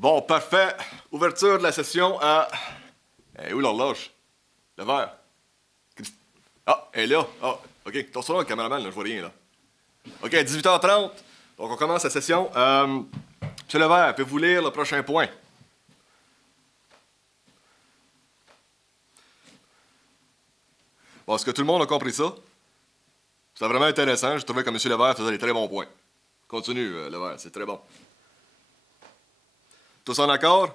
Bon, parfait. Ouverture de la session à... où l'horloge? Le verre. Ah, elle est là. Ah, OK. T'en le caméraman, là, je vois rien, là. OK, 18h30. Donc, on commence la session. Monsieur Levert, pouvez-vous lire le prochain point? Bon, est-ce que tout le monde a compris ça? C'était vraiment intéressant. Je trouvais que M. Levert faisait des très bons points. Continue, Levert, c'est très bon. Tous en accord?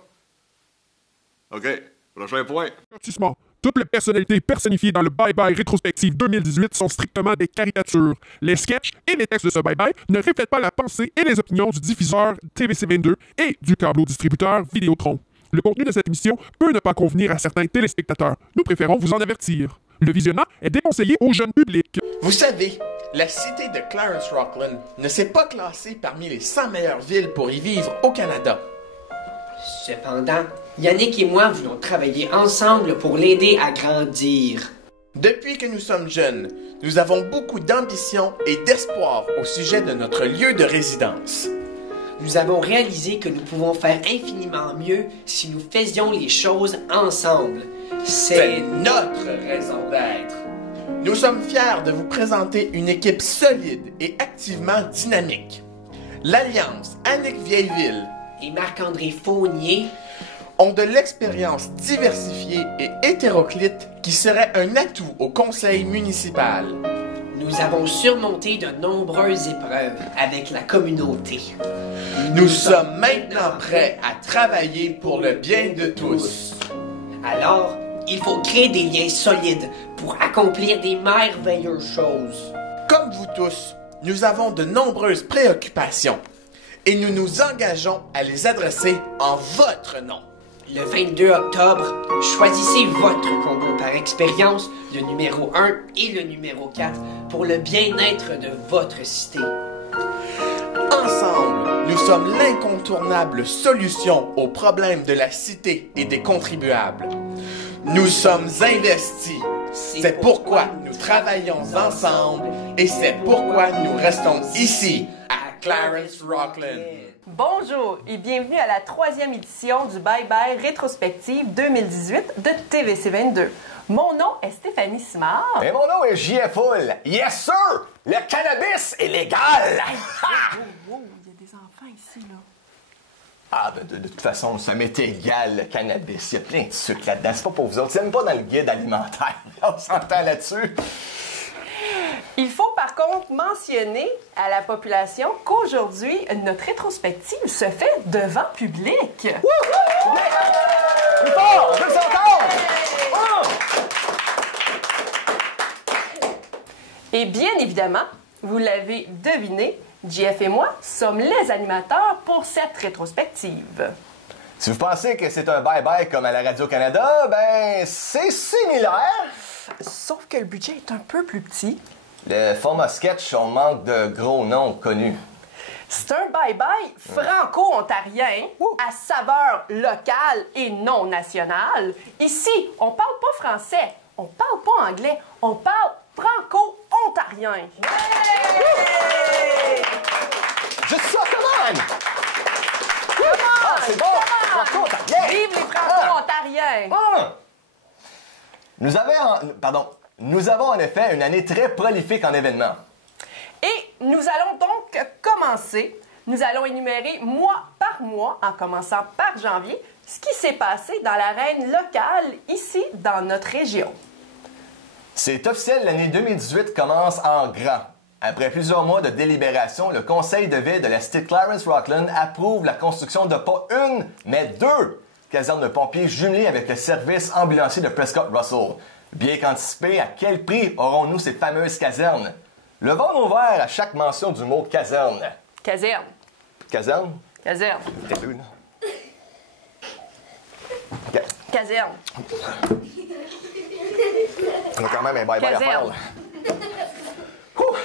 OK. Prochain point. Avertissement. Toutes les personnalités personnifiées dans le Bye Bye rétrospective 2018 sont strictement des caricatures. Les sketchs et les textes de ce Bye Bye ne reflètent pas la pensée et les opinions du diffuseur TVC22 et du câblo-distributeur Vidéotron. Le contenu de cette émission peut ne pas convenir à certains téléspectateurs. Nous préférons vous en avertir. Le visionnat est déconseillé au jeune public. Vous savez, la cité de Clarence Rockland ne s'est pas classée parmi les 100 meilleures villes pour y vivre au Canada. Cependant, Yannick et moi voulons travailler ensemble pour l'aider à grandir. Depuis que nous sommes jeunes, nous avons beaucoup d'ambition et d'espoir au sujet de notre lieu de résidence. Nous avons réalisé que nous pouvons faire infiniment mieux si nous faisions les choses ensemble. C'est notre raison d'être. Nous sommes fiers de vous présenter une équipe solide et activement dynamique. L'Alliance Annick Vieilleville et Marc-André Fournier ont de l'expérience diversifiée et hétéroclite qui serait un atout au conseil municipal. Nous avons surmonté de nombreuses épreuves avec la communauté. Nous sommes maintenant prêts à travailler pour le bien de tous. Alors, il faut créer des liens solides pour accomplir des merveilleuses choses. Comme vous tous, nous avons de nombreuses préoccupations et nous nous engageons à les adresser en votre nom. Le 22 octobre, choisissez votre combo par expérience, le numéro 1 et le numéro 4, pour le bien-être de votre cité. Ensemble, nous sommes l'incontournable solution aux problèmes de la cité et des contribuables. Nous sommes investis. C'est pourquoi nous travaillons ensemble et c'est pourquoi nous restons ici, à Clarence Rockland. Bonjour et bienvenue à la 3e édition du Bye Bye rétrospective 2018 de TVC22. Mon nom est Stéphanie Simard. Et mon nom est J.F. Hull. Yes, sir! Le cannabis est légal! Wow, il y a des enfants ici, là. Ah, ben de toute façon, ça m'est égal, le cannabis. Il y a plein de sucre là-dedans. C'est pas pour vous autres. C'est même pas dans le guide alimentaire. On s'entend là-dessus. Il faut par contre mentionner à la population qu'aujourd'hui, notre rétrospective se fait devant public. Wouh! Plus fort! Je veux s'entendre! Et bien évidemment, vous l'avez deviné, JF et moi sommes les animateurs pour cette rétrospective. Si vous pensez que c'est un bye-bye comme à la Radio-Canada, ben, c'est similaire. Sauf que le budget est un peu plus petit. Le format sketch, on manque de gros noms connus. C'est un bye-bye franco-ontarien à saveur locale et non nationale. Ici, on parle pas français, on parle pas anglais, on parle franco-ontarien. Juste ça, come on! Ah, c'est bon! Franco-ontarien! Vive les franco-ontariens! Nous avons en effet une année très prolifique en événements. Et nous allons donc commencer. Nous allons énumérer mois par mois, en commençant par janvier, ce qui s'est passé dans l'arène locale ici dans notre région. C'est officiel, l'année 2018 commence en grand. Après plusieurs mois de délibération, le conseil de ville de la cité de Clarence Rockland approuve la construction de pas une, mais 2 casernes de pompiers jumelées avec le service ambulancier de Prescott Russell. Bien qu'anticipé, à quel prix aurons-nous ces fameuses casernes? Levons nos verres à chaque mention du mot caserne. Caserne. Caserne? Caserne. T'es deux, là. OK. Caserne. On a quand même un bye-bye à faire, Caserne. là. Ouh.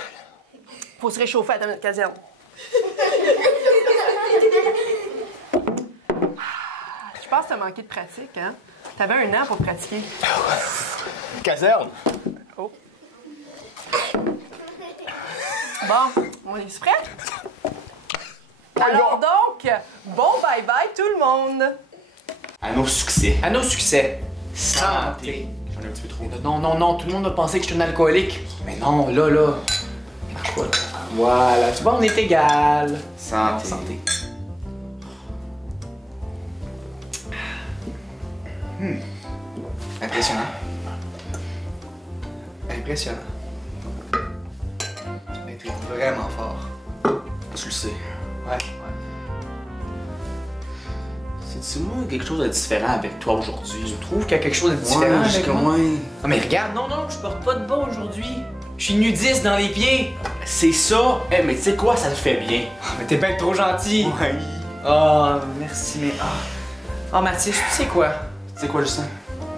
Faut se réchauffer à notre caserne. Je pense que t'as manqué de pratique, hein? T'avais 1 an pour pratiquer. Caserne. Oh. Bon, on est prêt? Alors donc, bon bye-bye tout le monde! À nos succès. À nos succès. Santé. J'en ai un petit peu trop. Non, tout le monde a pensé que je suis un alcoolique. Mais non, là. Quoi? Voilà, tu vois, on est égal. Santé. Santé. Impressionnant. Impressionnant. Maîtrise vraiment fort. Tu le sais. Ouais. C'est-tu moi quelque chose de différent avec toi aujourd'hui? Je trouve qu'il y a quelque chose de différent avec moi. moi. Ah, mais regarde, non, je porte pas de bas aujourd'hui. Je suis nudiste dans les pieds. C'est ça. Eh, mais tu sais quoi, ça te fait bien. Mais t'es bien trop gentil. Ouais. Oh, merci, mais... Oh, Mathis, tu sais quoi? Tu sais quoi, Justin?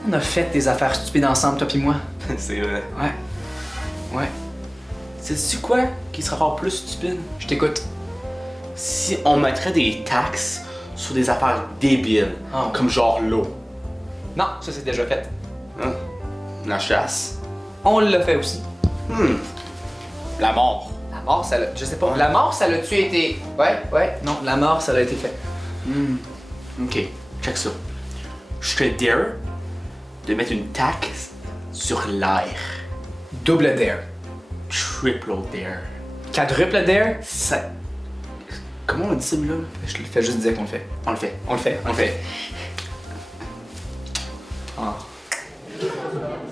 On a fait des affaires stupides ensemble, toi pis moi. C'est vrai. Ouais. Sais-tu quoi qui sera encore plus stupide? Je t'écoute. Si on mettrait des taxes sur des affaires débiles, Ah. comme genre l'eau, Non, ça c'est déjà fait. hein? La chasse, On l'a fait aussi. la mort. La mort, ça l'a... Je sais pas. La mort, ça l'a-tu été... Ouais. Non, la mort, ça l'a été fait. Ok, check ça. Je te dare de mettre une taxe sur l'air. Double dare. Triple dare. Quadruple dare. Ça... Comment on dit ça, là? Je te le fais juste dire qu'on le fait. On le fait. On le fait. On le fait.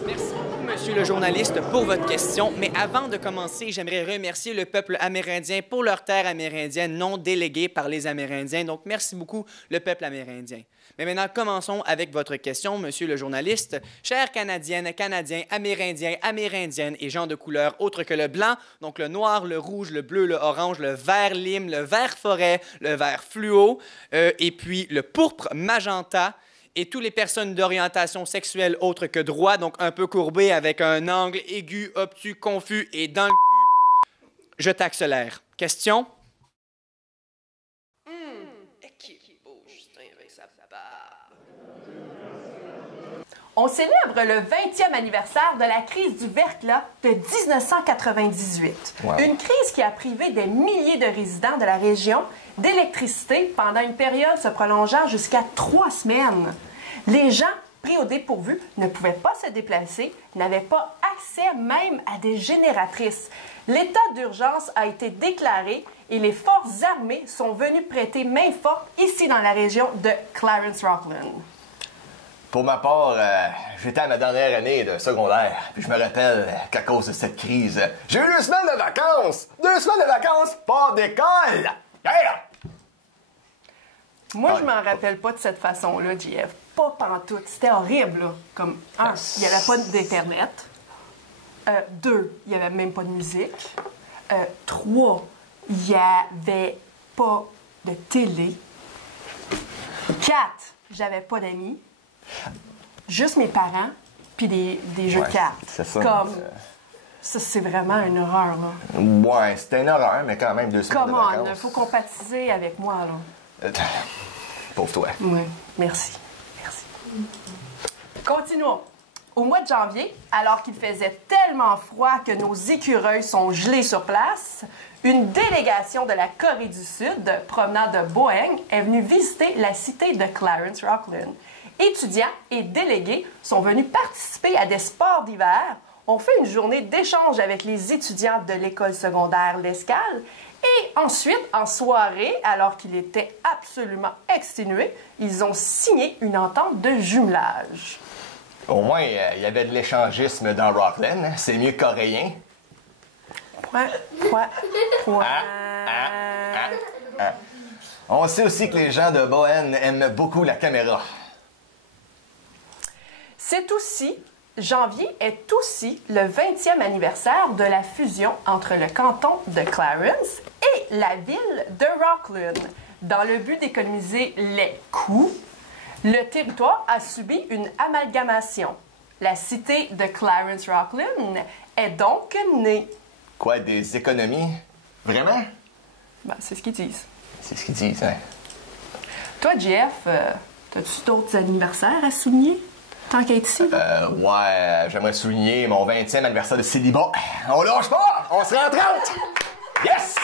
Merci beaucoup, monsieur le journaliste, pour votre question. Mais avant de commencer, j'aimerais remercier le peuple amérindien pour leur terre amérindienne non déléguée par les Amérindiens. Donc, merci beaucoup, le peuple amérindien. Mais maintenant, commençons avec votre question, monsieur le journaliste. Chers Canadiennes, Canadiens, Amérindiens, Amérindiennes et gens de couleur autres que le blanc, donc le noir, le rouge, le bleu, le orange, le vert lime, le vert forêt, le vert fluo, et puis le pourpre magenta, et toutes les personnes d'orientation sexuelle autre que droit, donc un peu courbé avec un angle aigu, obtus, confus et dans le cul, je t'accélère. Question? On célèbre le 20e anniversaire de la crise du verglas de 1998. Wow. Une crise qui a privé des milliers de résidents de la région d'électricité pendant une période se prolongeant jusqu'à 3 semaines. Les gens pris au dépourvu ne pouvaient pas se déplacer, n'avaient pas accès même à des génératrices. L'état d'urgence a été déclaré et les forces armées sont venues prêter main forte ici dans la région de Clarence Rockland. Pour ma part, j'étais à ma dernière année de secondaire, puis je me rappelle qu'à cause de cette crise, j'ai eu 2 semaines de vacances! 2 semaines de vacances, pas d'école! Yeah! Moi, je m'en rappelle pas de cette façon-là, JF. Pas pantoute. C'était horrible, là. Comme, 1, il n'y avait pas d'Internet. 2, il n'y avait même pas de musique. 3, il n'y avait pas de télé. 4, j'avais pas d'amis. Juste mes parents, puis des jeux de cartes. c'est ça. Comme, ça, c'est vraiment une horreur, là. Ouais, c'était une horreur, mais quand même 2 semaines Come de on, vacances. faut compatiser avec moi, là. Pauvre toi. Oui, merci. Continuons. Au mois de janvier, alors qu'il faisait tellement froid que nos écureuils sont gelés sur place, une délégation de la Corée du Sud, provenant de Boeing, est venue visiter la cité de Clarence Rockland. Étudiants et délégués sont venus participer à des sports d'hiver, ont fait une journée d'échange avec les étudiants de l'école secondaire L'Escale, et ensuite, en soirée, alors qu'ils étaient absolument exténués, ils ont signé une entente de jumelage. Au moins, il y avait de l'échangisme dans Rockland, hein? C'est mieux coréen. Point. On sait aussi que les gens de Bowen aiment beaucoup la caméra. Janvier est aussi le 20e anniversaire de la fusion entre le canton de Clarence et la ville de Rockland. Dans le but d'économiser les coûts, le territoire a subi une amalgamation. La cité de Clarence Rockland est donc née. Quoi, des économies? Vraiment? Ben, c'est ce qu'ils disent. C'est ce qu'ils disent, hein? Toi, Jeff, as-tu d'autres anniversaires à souligner? Tant qu'à être ici, là? Ouais, j'aimerais souligner mon 20e anniversaire de célibat. On lâche pas! On se rend 30! Yes!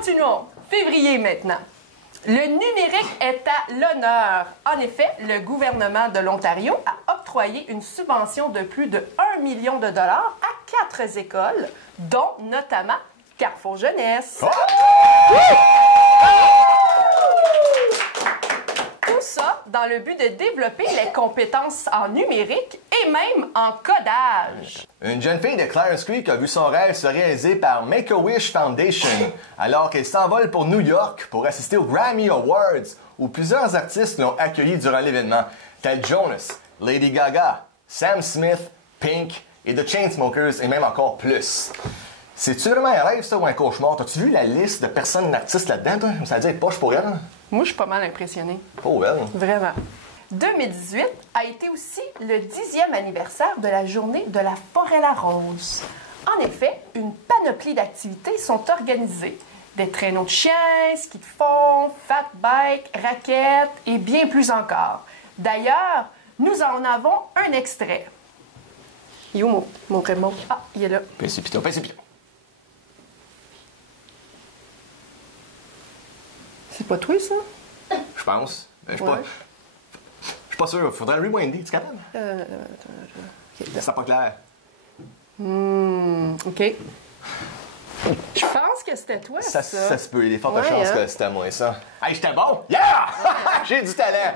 Continuons. Février maintenant. Le numérique est à l'honneur. En effet, le gouvernement de l'Ontario a octroyé une subvention de plus de 1 million de dollars à 4 écoles, dont notamment Carrefour Jeunesse. Tout ça dans le but de développer les compétences en numérique et même en codage. Une jeune fille de Clarence Creek a vu son rêve se réaliser par Make-A-Wish Foundation alors qu'elle s'envole pour New York pour assister aux Grammy Awards où plusieurs artistes l'ont accueilli durant l'événement, tels Jonas, Lady Gaga, Sam Smith, Pink et The Chainsmokers et même encore plus. C'est-tu vraiment un rêve, ça, ou un cauchemar? T'as-tu vu la liste de personnes artistes là-dedans, toi? Ça veut dire poche pour elle. Moi, je suis pas mal impressionnée. Oh, elle. Vraiment. 2018 a été aussi le 10e anniversaire de la journée de la Forêt-la-Rose. En effet, une panoplie d'activités sont organisées. Des traîneaux de chiens, ski de fond, fat bike, raquettes et bien plus encore. D'ailleurs, nous en avons un extrait. Il est où mon Raymond? Ah, il est là. Précipitant. C'est pas toi, ça? Je pense. Je suis Ouais. pas sûr. Faudrait le rewinder, tu capable? C'est pas clair. OK. Je pense que c'était toi, ça. Ça se peut. Il est fortes Ouais, chances hein? que c'était moi, ça. Hey, j'étais bon! Yeah! J'ai du talent!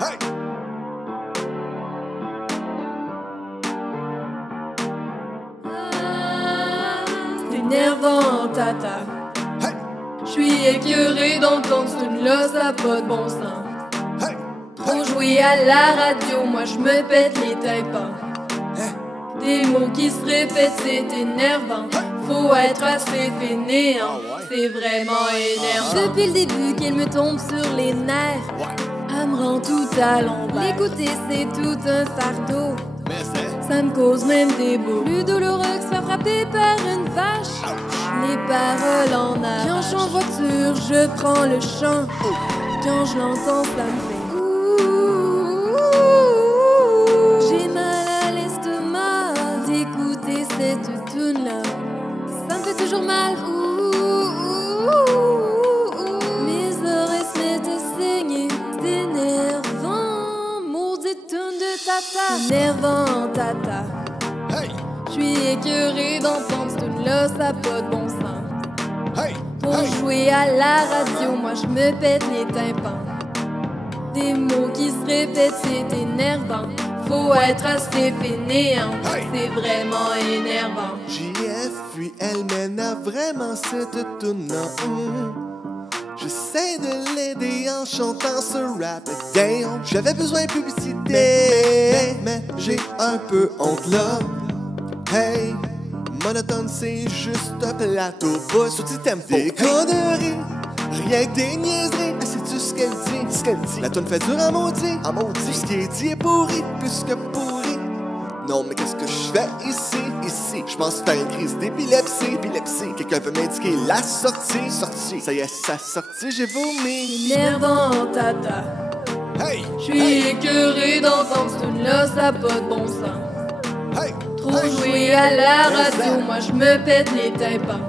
Hey! C'est énervant, tata. Hey! J'suis écœurée d'entendre ce tune-là, ça a pas de bon sens. Hey! Trop jouer à la radio, moi j'me pète les tympans. Des mots qui se répètent, c'est énervant. Faut être assez fainéant, c'est vraiment énervant. Depuis le début qu'il me tombe sur les nerfs, elle me rend tout à l'envers. L'écouter, c'est tout un fardeau. Mais c'est... Ça me cause même des bouts. Plus douloureux que se faire frapper par une vache. Les paroles en arrache. Quand je suis en voiture, je prends le chant. Quand je l'entends, ça me fait ouh. J'ai mal à l'estomac d'écouter cette tune-là. Ça me fait toujours mal. Mes oreilles se mettent à saigner. C'est énervant. Maudite tune de tata. Énervant, tata. Hey! J'suis écœurée d'entendre ce tune-là, ça a pas de bon sens. Hey! Pour Hey! jouer à la radio, moi je me pète les tympans. Des mots qui se répètent, c'est énervant. Faut être assez fainéant, Hey! c'est vraiment énervant. JF, puis elle mène à vraiment cette tournant. J'essaie de l'aider en chantant ce rap game. J'avais besoin de publicité, mais j'ai un peu honte là. Hey, monotone, c'est juste un plateau bout sur du tempo. Des conneries, rien que des niaiseries. Ah, sais-tu ce qu'elle dit? La toune fait dur en maudit. Tout ce qui est dit est pourri, plus que pourri. Non, mais qu'est-ce que je fais ici? Je pense faire une crise d'épilepsie. Quelqu'un peut m'indiquer la sortie. Ça y est, sa sortie, j'ai vomi. Énervant, tata. Hey! J'suis écœurée d'entendre ce tune-là, ça a pas de bon sens. Hey! Trop jouer à la radio, moi je me pète les tympans.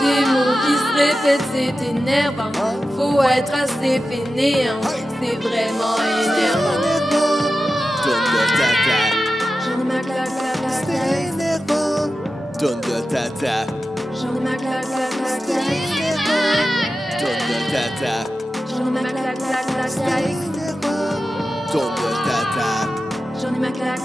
Des mots qui se répètent, c'est énervant. Faut être assez fainéant, c'est vraiment énervant. Tourne de tata. J'en ai ma claque, C'est énervant. Tourne de tata. J'en ai ma claque, Tourne de tata. J'en ai ma claque, C'est énervant. Tourne de tata. J'en ai ma claque,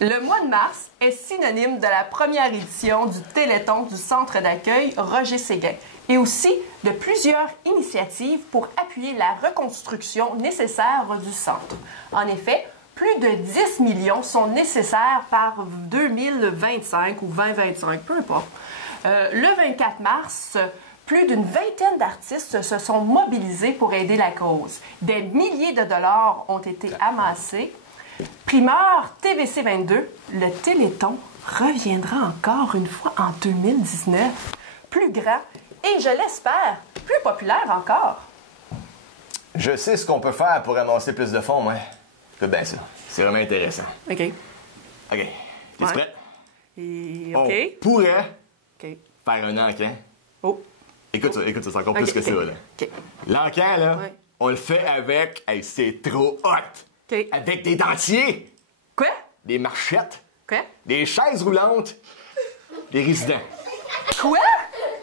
Le mois de mars est synonyme de la première édition du Téléthon du Centre d'accueil Roger Séguin et aussi de plusieurs initiatives pour appuyer la reconstruction nécessaire du centre. En effet, plus de 10 millions sont nécessaires par 2025 ou 2025, peu importe. Le 24 mars, plus d'une vingtaine d'artistes se sont mobilisés pour aider la cause. Des milliers de dollars ont été amassés. Primeur TVC 22, le Téléthon reviendra encore une fois en 2019, plus grand et, je l'espère, plus populaire encore. Je sais ce qu'on peut faire pour ramasser plus de fonds, moi. Écoute bien ça. C'est vraiment intéressant. OK. OK. T'es Ouais. prête? Et On OK. pourrait OK. faire un encan. Oh. Écoute ça, c'est encore plus OK, que OK. ça, là. OK. L'encan, là, Ouais. on le fait avec... Hey, c'est trop hot! OK. Avec des dentiers, Quoi? des marchettes, Quoi? des chaises roulantes, des résidents. Quoi?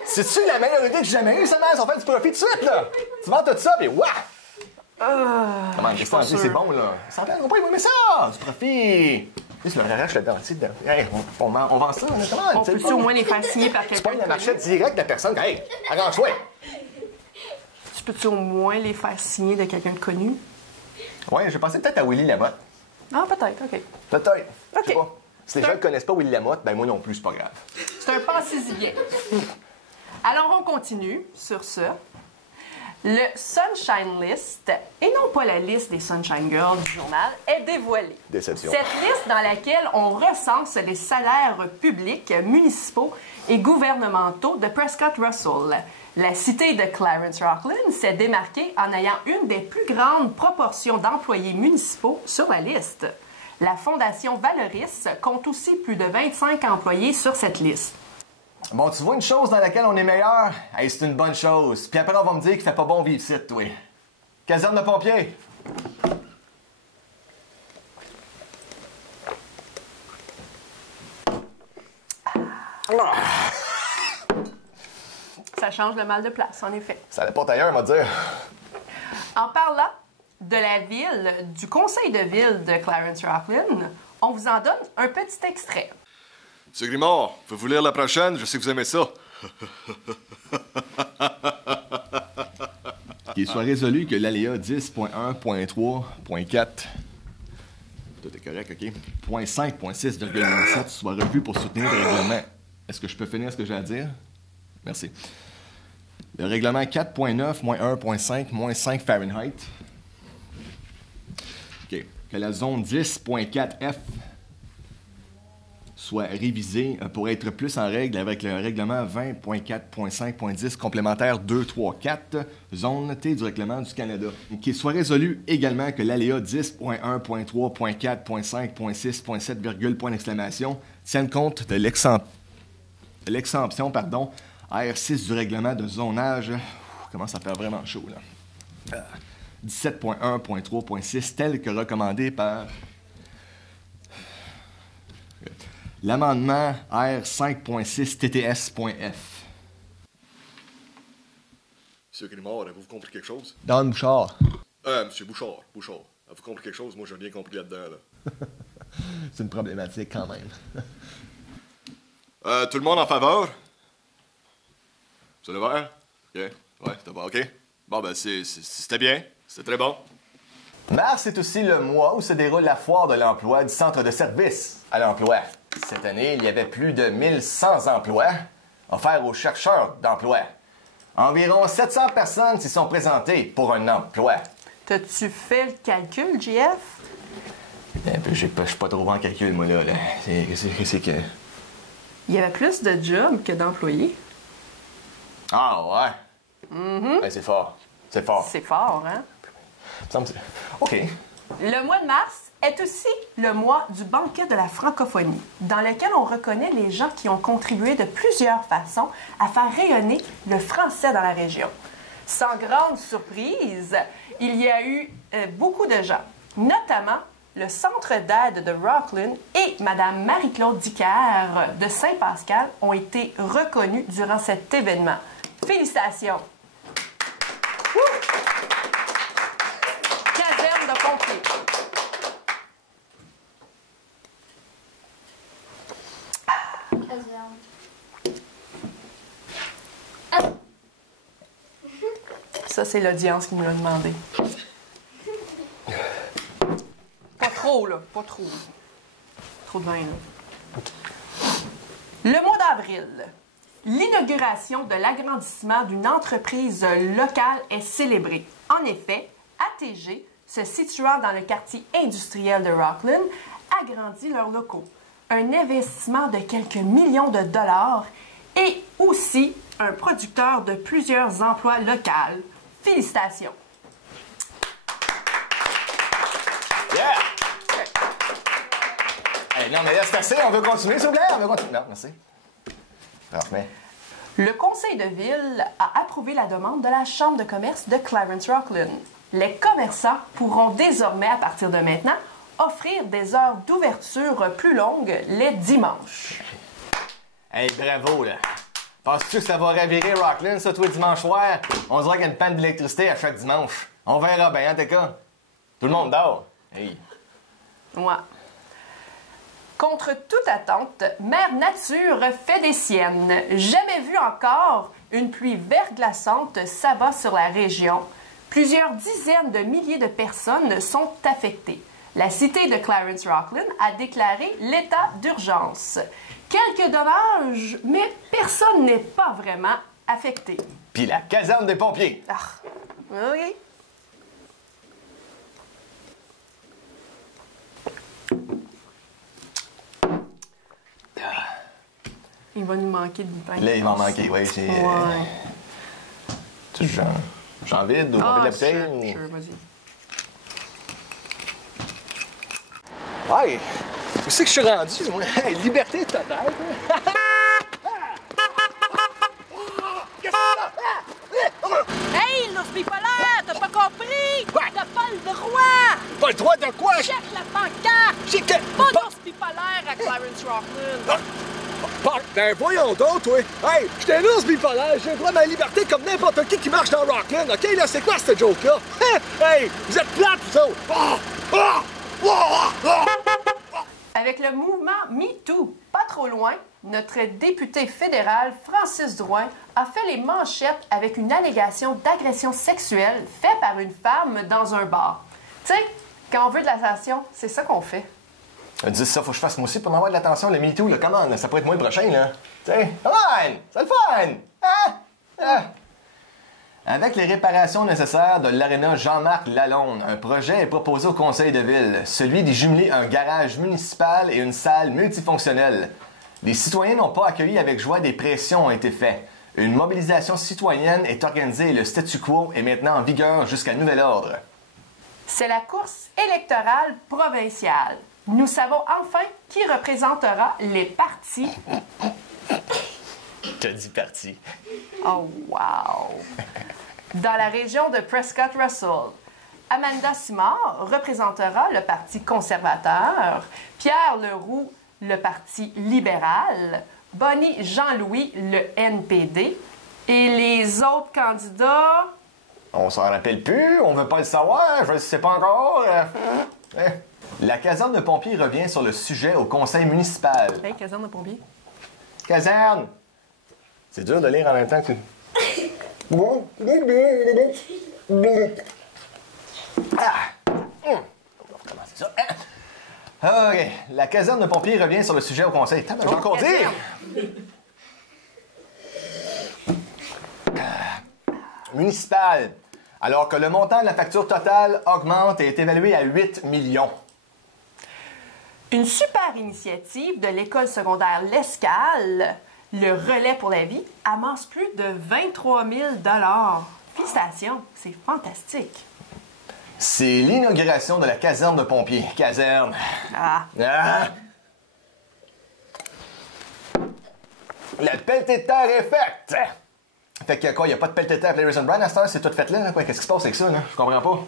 C'est-tu la meilleure idée que j'ai jamais eue, ça, man? On fait du profit tout de suite, là! Tu vends tout ça, pis wouah! Comment, qu'est-ce que t'en dis? C'est bon, là. Ça va, on va aimer ça! Du profit! Juste, le arrache le dentier dedans. Hey, on vend ça, là, comment? On peut-tu au moins les faire signer par Tu quelqu'un? pognes la de marchette connu? directe de la personne. Hey, arrange-toi! Tu peux-tu au moins les faire signer de quelqu'un de connu? Ouais, je pensais peut-être à Willy Lamotte. Ah, peut-être, OK. Peut-être. Je sais Ok. pas. Si les gens ne connaissent pas Willy Lamotte, ben moi non plus, c'est pas grave. C'est un pensez-y bien. Alors, on continue sur ça. Le Sunshine List, et non pas la liste des Sunshine Girls du journal, est dévoilée. Déception. Cette liste dans laquelle on recense les salaires publics, municipaux et gouvernementaux de Prescott Russell. La cité de Clarence Rocklin s'est démarquée en ayant une des plus grandes proportions d'employés municipaux sur la liste. La Fondation Valoris compte aussi plus de 25 employés sur cette liste. Bon, tu vois une chose dans laquelle on est meilleur? Hey, c'est une bonne chose. Puis après, on va me dire qu'il fait pas bon vivre ici, toi. Caserne de pompiers. Ça change le mal de place, en effet. Ça allait pas ailleurs, m'a dire. En parlant de la ville, du conseil de ville de Clarence Rocklin, on vous en donne un petit extrait. Monsieur Grimard, pouvez-vous lire la prochaine? Je sais que vous aimez ça. Qu'il soit résolu que l'aléa 10.1.3.4 tout est correct, OK? .5.6,97 soit revu pour soutenir le règlement. Est-ce que je peux finir ce que j'ai à dire? Merci. Le règlement 4.9, -1.5, -5 Fahrenheit. OK. Que la zone 10.4F soit révisée pour être plus en règle avec le règlement 20.4.5.10 complémentaire 2.3.4, zone T du règlement du Canada. Qu'il soit résolu également que l'aléa 10.1.3.4.5.6.7, tienne compte de l'exemption, R6 du règlement de zonage. Comment ça fait vraiment chaud, là. 17.1.3.6, tel que recommandé par l'amendement R5.6 TTS.F. Monsieur Grimard, avez-vous compris quelque chose? Don Bouchard. Monsieur Bouchard. Avez-vous compris quelque chose? Moi, j'ai rien compris là-dedans, là. C'est une problématique quand même. Tout le monde en faveur? C'est le vert? OK. Ouais, c'était bon, OK. Bon, ben, c'était bien. C'était très bon. Mars est aussi le mois où se déroule la foire de l'emploi du Centre de service à l'emploi. Cette année, il y avait plus de 1100 emplois offerts aux chercheurs d'emploi. Environ 700 personnes s'y sont présentées pour un emploi. T'as-tu fait le calcul, JF? Je suis pas trop en calcul, moi, là. C'est que... Il y avait plus de jobs que d'employés. Ah, ouais. Ben, c'est fort. C'est fort. C'est fort, hein? Ça me semble- OK. Le mois de mars est aussi le mois du banquet de la francophonie, dans lequel on reconnaît les gens qui ont contribué de plusieurs façons à faire rayonner le français dans la région. Sans grande surprise, il y a eu beaucoup de gens, notamment le Centre d'aide de Rocklin et Mme Marie-Claude Dicker de Saint-Pascal ont été reconnus durant cet événement. Félicitations! Wouh! Caserne de pompiers. Ça, c'est l'audience qui nous l'a demandé. Pas trop, là. Pas trop. Trop de vin, là. Le mois d'avril, l'inauguration de l'agrandissement d'une entreprise locale est célébrée. En effet, ATG, se situant dans le quartier industriel de Rocklin, agrandit leurs locaux. Un investissement de quelques millions de dollars et aussi un producteur de plusieurs emplois locaux. Félicitations! Yeah! Hey, non, mais là, c'est assez. On veut continuer, s'il vous plaît? On veut continuer. Non, merci. Alors, mais... Le conseil de ville a approuvé la demande de la Chambre de commerce de Clarence-Rocklin. Les commerçants pourront désormais, à partir de maintenant, offrir des heures d'ouverture plus longues les dimanches. Hey, bravo, là. Penses-tu que ça va ravirer Rocklin, ça, tous les dimanches soirs? On dirait qu'il y a une panne d'électricité à chaque dimanche. On verra bien, hein, t'es cas? Tout le monde dort. Hey. Ouais. Contre toute attente, Mère Nature fait des siennes. Jamais vu encore, une pluie verglaçante s'abat sur la région. Plusieurs dizaines de milliers de personnes sont affectées. La cité de Clarence-Rocklin a déclaré l'état d'urgence. Quelques dommages, mais personne n'est pas vraiment affecté. Puis la caserne des pompiers. Ah, oui. Il va nous manquer de bouteilles. Là, il va en manquer, oui. C'est. Ouais. Tu j'en vide ou on fait de la bouteille? Sure, vas-y. Ouais. Où c'est que je suis rendu, moi? Hey, liberté totale. Hey, l'ours bipolaire, t'as pas compris? Ouais. T'as pas le droit! Pas le droit de quoi? Check la pancarte! J'ai que. Pas d'ours bipolaire à Clarence-Rocklin! Ben voyons donc, toi! Hey, j'étais un ours bipolaire, j'ai le droit à ma liberté comme n'importe qui marche dans Rocklin, OK? Là, c'est quoi cette joke-là? Hey, vous êtes plates, vous autres! Avec le mouvement MeToo pas trop loin, notre député fédéral Francis Drouin a fait les manchettes avec une allégation d'agression sexuelle faite par une femme dans un bar. Tu sais, quand on veut de l'attention, c'est ça qu'on fait. Dis ça, faut que je fasse moi aussi pour en avoir de l'attention, le MeToo, là, comment? Ça pourrait être moi le prochain, là. Tu sais, come on! C'est le fun! Hein? Ah. Avec les réparations nécessaires de l'aréna Jean-Marc Lalonde, un projet est proposé au conseil de ville, celui d'y jumeler un garage municipal et une salle multifonctionnelle. Les citoyens n'ont pas accueilli avec joie, des pressions ont été faites. Une mobilisation citoyenne est organisée et le statu quo est maintenant en vigueur jusqu'à nouvel ordre. C'est la course électorale provinciale. Nous savons enfin qui représentera les partis. T'as dit parti. Oh, wow! Dans la région de Prescott-Russell, Amanda Simard représentera le Parti conservateur, Pierre Leroux, le Parti libéral, Bonnie Jean-Louis, le NPD, et les autres candidats... On s'en rappelle plus, on veut pas le savoir, je ne sais pas encore. La caserne de pompiers revient sur le sujet au conseil municipal. Hey, caserne de pompiers. Caserne! C'est dur de lire en même temps que tu... On va recommencer ça. OK. La caserne de pompiers revient sur le sujet au conseil. J'ai encore dit! Municipal. Alors que le montant de la facture totale augmente et est évalué à 8 millions. Une super initiative de l'école secondaire L'Escale, le relais pour la vie, amasse plus de 23 000 $. Félicitations, c'est fantastique. C'est l'inauguration de la caserne de pompiers. Caserne. Ah. Ah. La pelletée de terre est faite. Fait que quoi, il n'y a pas de pelletée de terre à Players Brand à cette heure, c'est tout fait là? Quoi? Qu'est-ce qui se passe avec ça? Là? Je comprends pas.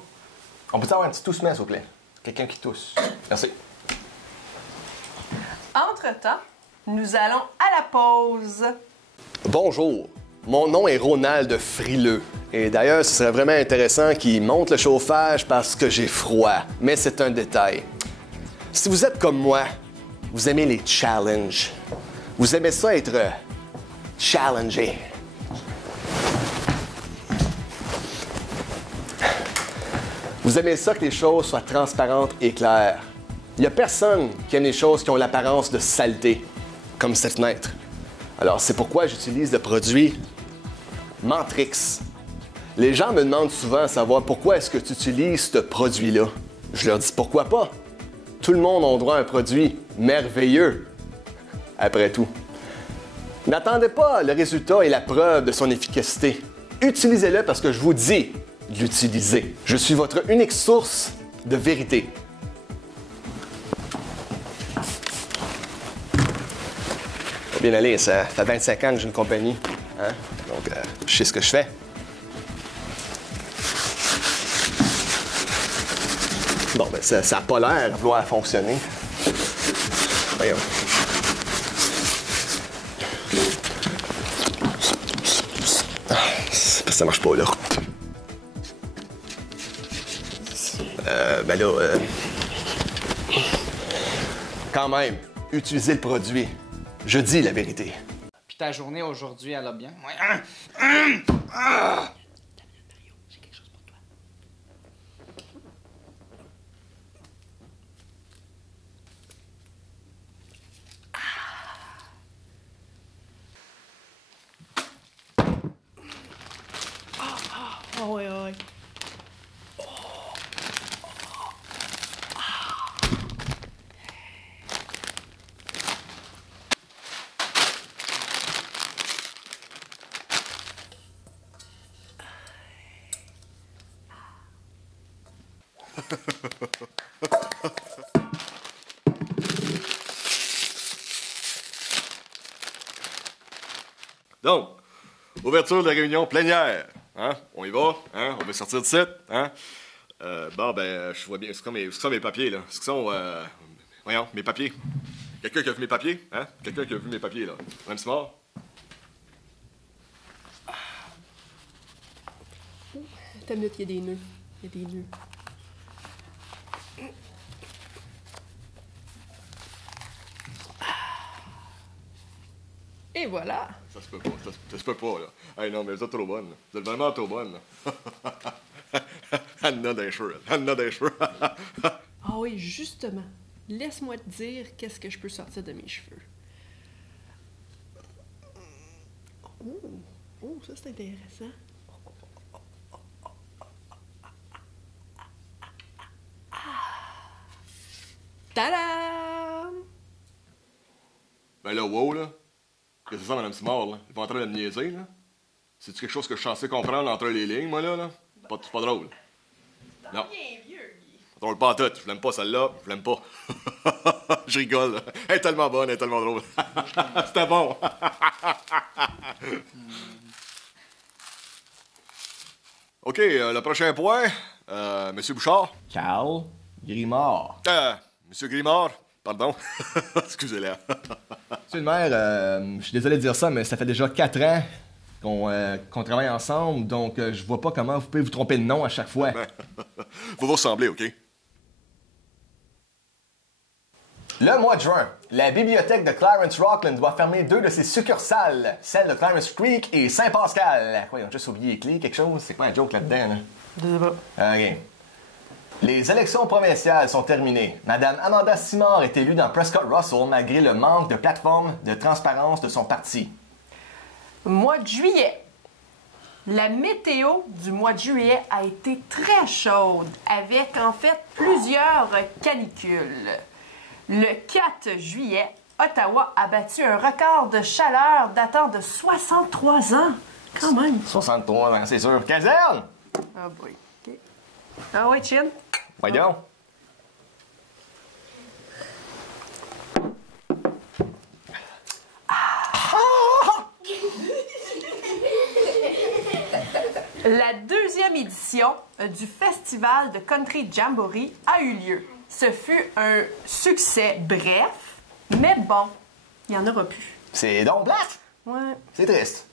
On peut avoir un petit toussement, s'il vous plaît? Quelqu'un qui tousse. Merci. Entre-temps, nous allons à la pause. Bonjour, mon nom est Ronald Frileux. Et d'ailleurs, ce serait vraiment intéressant qu'il monte le chauffage parce que j'ai froid. Mais c'est un détail. Si vous êtes comme moi, vous aimez les challenges. Vous aimez ça être challengé. Vous aimez ça que les choses soient transparentes et claires. Il n'y a personne qui aime les choses qui ont l'apparence de saleté, comme cette fenêtre. Alors, c'est pourquoi j'utilise le produit Mentrix. Les gens me demandent souvent à savoir pourquoi est-ce que tu utilises ce produit-là. Je leur dis pourquoi pas. Tout le monde a droit à un produit merveilleux, après tout. N'attendez pas le résultat et la preuve de son efficacité. Utilisez-le parce que je vous dis de l'utiliser. Je suis votre unique source de vérité. Ça va bien aller, ça fait 25 ans que j'ai une compagnie. Hein? Donc, je sais ce que je fais. Bon, ben ça n'a pas l'air de vouloir fonctionner. Voyons. Ça marche pas, là. Ben là, quand même, utilisez le produit. Je dis la vérité. Puis ta journée aujourd'hui, elle a bien. Ouais. J'ai quelque chose pour toi. Oh, ouais, ouais. Donc, ouverture de la réunion plénière. Hein? On y va? Hein? On va sortir de site? Hein? Bon, ben, je vois bien. C'est quoi mes papiers, là? C'est sont, voyons, mes papiers. Quelqu'un qui a vu mes papiers? Hein? Quelqu'un qui a vu mes papiers, là? Même Simard? T'as mieux qu'il y a des nœuds. Il y a des nœuds. Et voilà. Ça se peut pas, ça se peut pas, là. Hey, non, mais vous êtes trop bonne, là. Vous êtes vraiment trop bonne, là. Anna des cheveux, Anna des cheveux. Ah oui, justement. Laisse-moi te dire qu'est-ce que je peux sortir de mes cheveux. Oh, ça c'est intéressant. Tadam! Ben là, wow, là. Qu'est-ce que c'est ça, Mme Simard, là? Elle est pas en train de me niaiser, là? C'est-tu quelque chose que je suis censé comprendre entre les lignes, moi, là? C'est pas drôle. Non. Bien vieux, Guy. Pas drôle pas en tout. Je l'aime pas, celle-là. Je l'aime pas. Je rigole. Elle est tellement bonne, elle est tellement drôle. C'était bon. OK, le prochain point. Monsieur Bouchard. Carl Grimard. Monsieur Grimard. Pardon. Excusez-la. Monsieur le maire, je suis désolé de dire ça, mais ça fait déjà 4 ans qu'on travaille ensemble, donc je vois pas comment vous pouvez vous tromper de nom à chaque fois. Vous vous ressemblez, OK? Le mois de juin, la bibliothèque de Clarence Rockland doit fermer 2 de ses succursales, celle de Clarence Creek et Saint-Pascal. Quoi, ils ont juste oublié les clés, quelque chose? C'est quoi un joke là-dedans, là? Je sais pas. OK. Les élections provinciales sont terminées. Madame Amanda Simard est élue dans Prescott Russell malgré le manque de plateforme de transparence de son parti. Mois de juillet. La météo du mois de juillet a été très chaude, avec en fait plusieurs canicules. Le 4 juillet, Ottawa a battu un record de chaleur datant de 63 ans. Quand même. 63 ans, c'est sûr. Caserne! Ah boy. OK. Ah oui, Chin? Voyons. La deuxième édition du Festival de Country Jamboree a eu lieu. Ce fut un succès bref, mais bon, il n'y en aura plus. C'est donc plate. Ouais. C'est triste.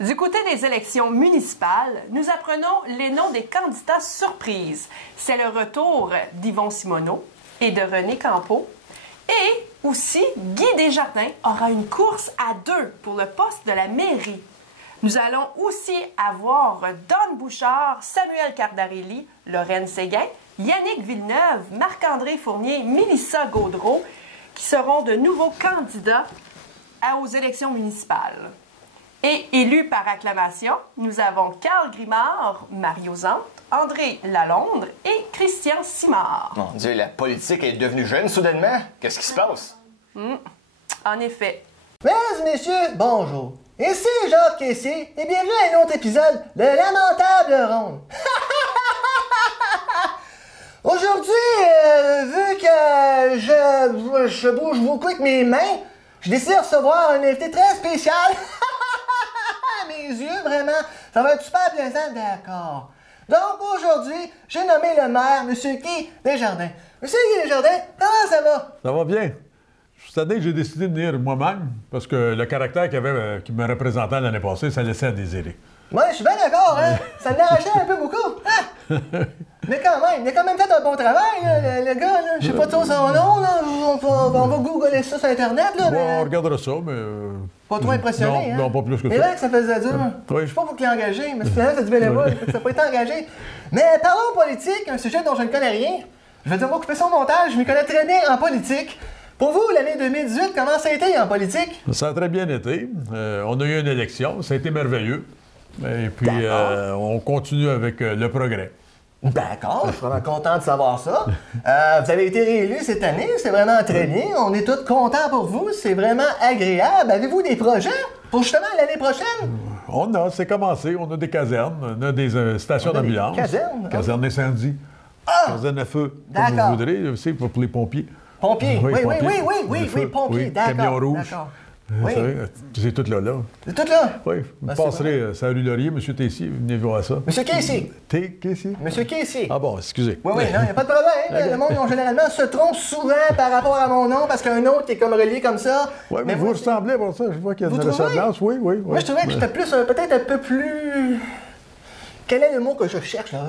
Du côté des élections municipales, nous apprenons les noms des candidats surprises. C'est le retour d'Yvon Simoneau et de René Campeau. Et aussi, Guy Desjardins aura une course à 2 pour le poste de la mairie. Nous allons aussi avoir Don Bouchard, Samuel Cardarelli, Lorraine Séguin, Yannick Villeneuve, Marc-André Fournier, Mélissa Gaudreau, qui seront de nouveaux candidats aux élections municipales. Et élus par acclamation, nous avons Carl Grimard, Mario Zante, André Lalonde et Christian Simard. Mon Dieu, la politique est devenue jeune soudainement. Qu'est-ce qui se passe? En effet, Mesdames et messieurs, bonjour. Ici Jacques Caissier et bienvenue à un autre épisode de Lamentable Ronde. Aujourd'hui, vu que je bouge beaucoup avec mes mains, j'ai décidé de recevoir un invité très spécial. Mes yeux, vraiment, ça va être super plaisant, d'accord. Donc aujourd'hui, j'ai nommé le maire, M. Guy Desjardins. M. Guy Desjardins, comment ça va? Ça va bien. Cette année, j'ai décidé de venir moi-même parce que le caractère qui me représentait l'année passée, ça laissait à désirer. Ouais, je suis bien d'accord, hein? Ça l'arrachait un peu beaucoup. Hein? Mais quand même, il a quand même fait un bon travail, là, le gars, là. Je sais pas trop son nom, là. On va googler ça sur Internet, là. Bon, mais... on regardera ça, mais... Pas trop impressionné, non, hein? Non, pas plus que ça. C'est vrai que ça faisait dur. Oui. Je sais pas pour qui est engagé, mais finalement, c'est du bénévole. Ça n'a pas été engagé. Mais parlons politique, un sujet dont je ne connais rien. Je vais devoir m'occuper son montage, je m'y connais très bien en politique. Pour vous, l'année 2018, comment ça a été en politique? Ça a très bien été. On a eu une élection, ça a été merveilleux. Et puis, on continue avec le progrès. D'accord, je suis vraiment content de savoir ça. Vous avez été réélu cette année, c'est vraiment très bien. On est tous contents pour vous, c'est vraiment agréable. Avez-vous des projets pour justement l'année prochaine? C'est commencé. On a des casernes, on a des stations d'ambulance. Casernes? Casernes d'incendie. Casernes à feu, comme vous voudrez, c'est pour les pompiers. Pompiers, oui, pompiers, pompiers, d'accord. Camion rouge. Oui. C'est tout là. C'est tout là? Oui. Vous passerez sur la rue Laurier, M. Tessier, venez voir ça. M. Caissier. Caissier? M. Caissier. Ah bon, excusez. Oui, non, il n'y a pas de problème. Le monde, généralement, se trompe souvent par rapport à mon nom parce qu'un autre est comme relié comme ça. Oui, mais vous ressemblez à ça. Je vois qu'il y a une ressemblance. Oui. Moi, je trouvais que j'étais plus, peut-être un peu plus... Quel est le mot que je cherche, là?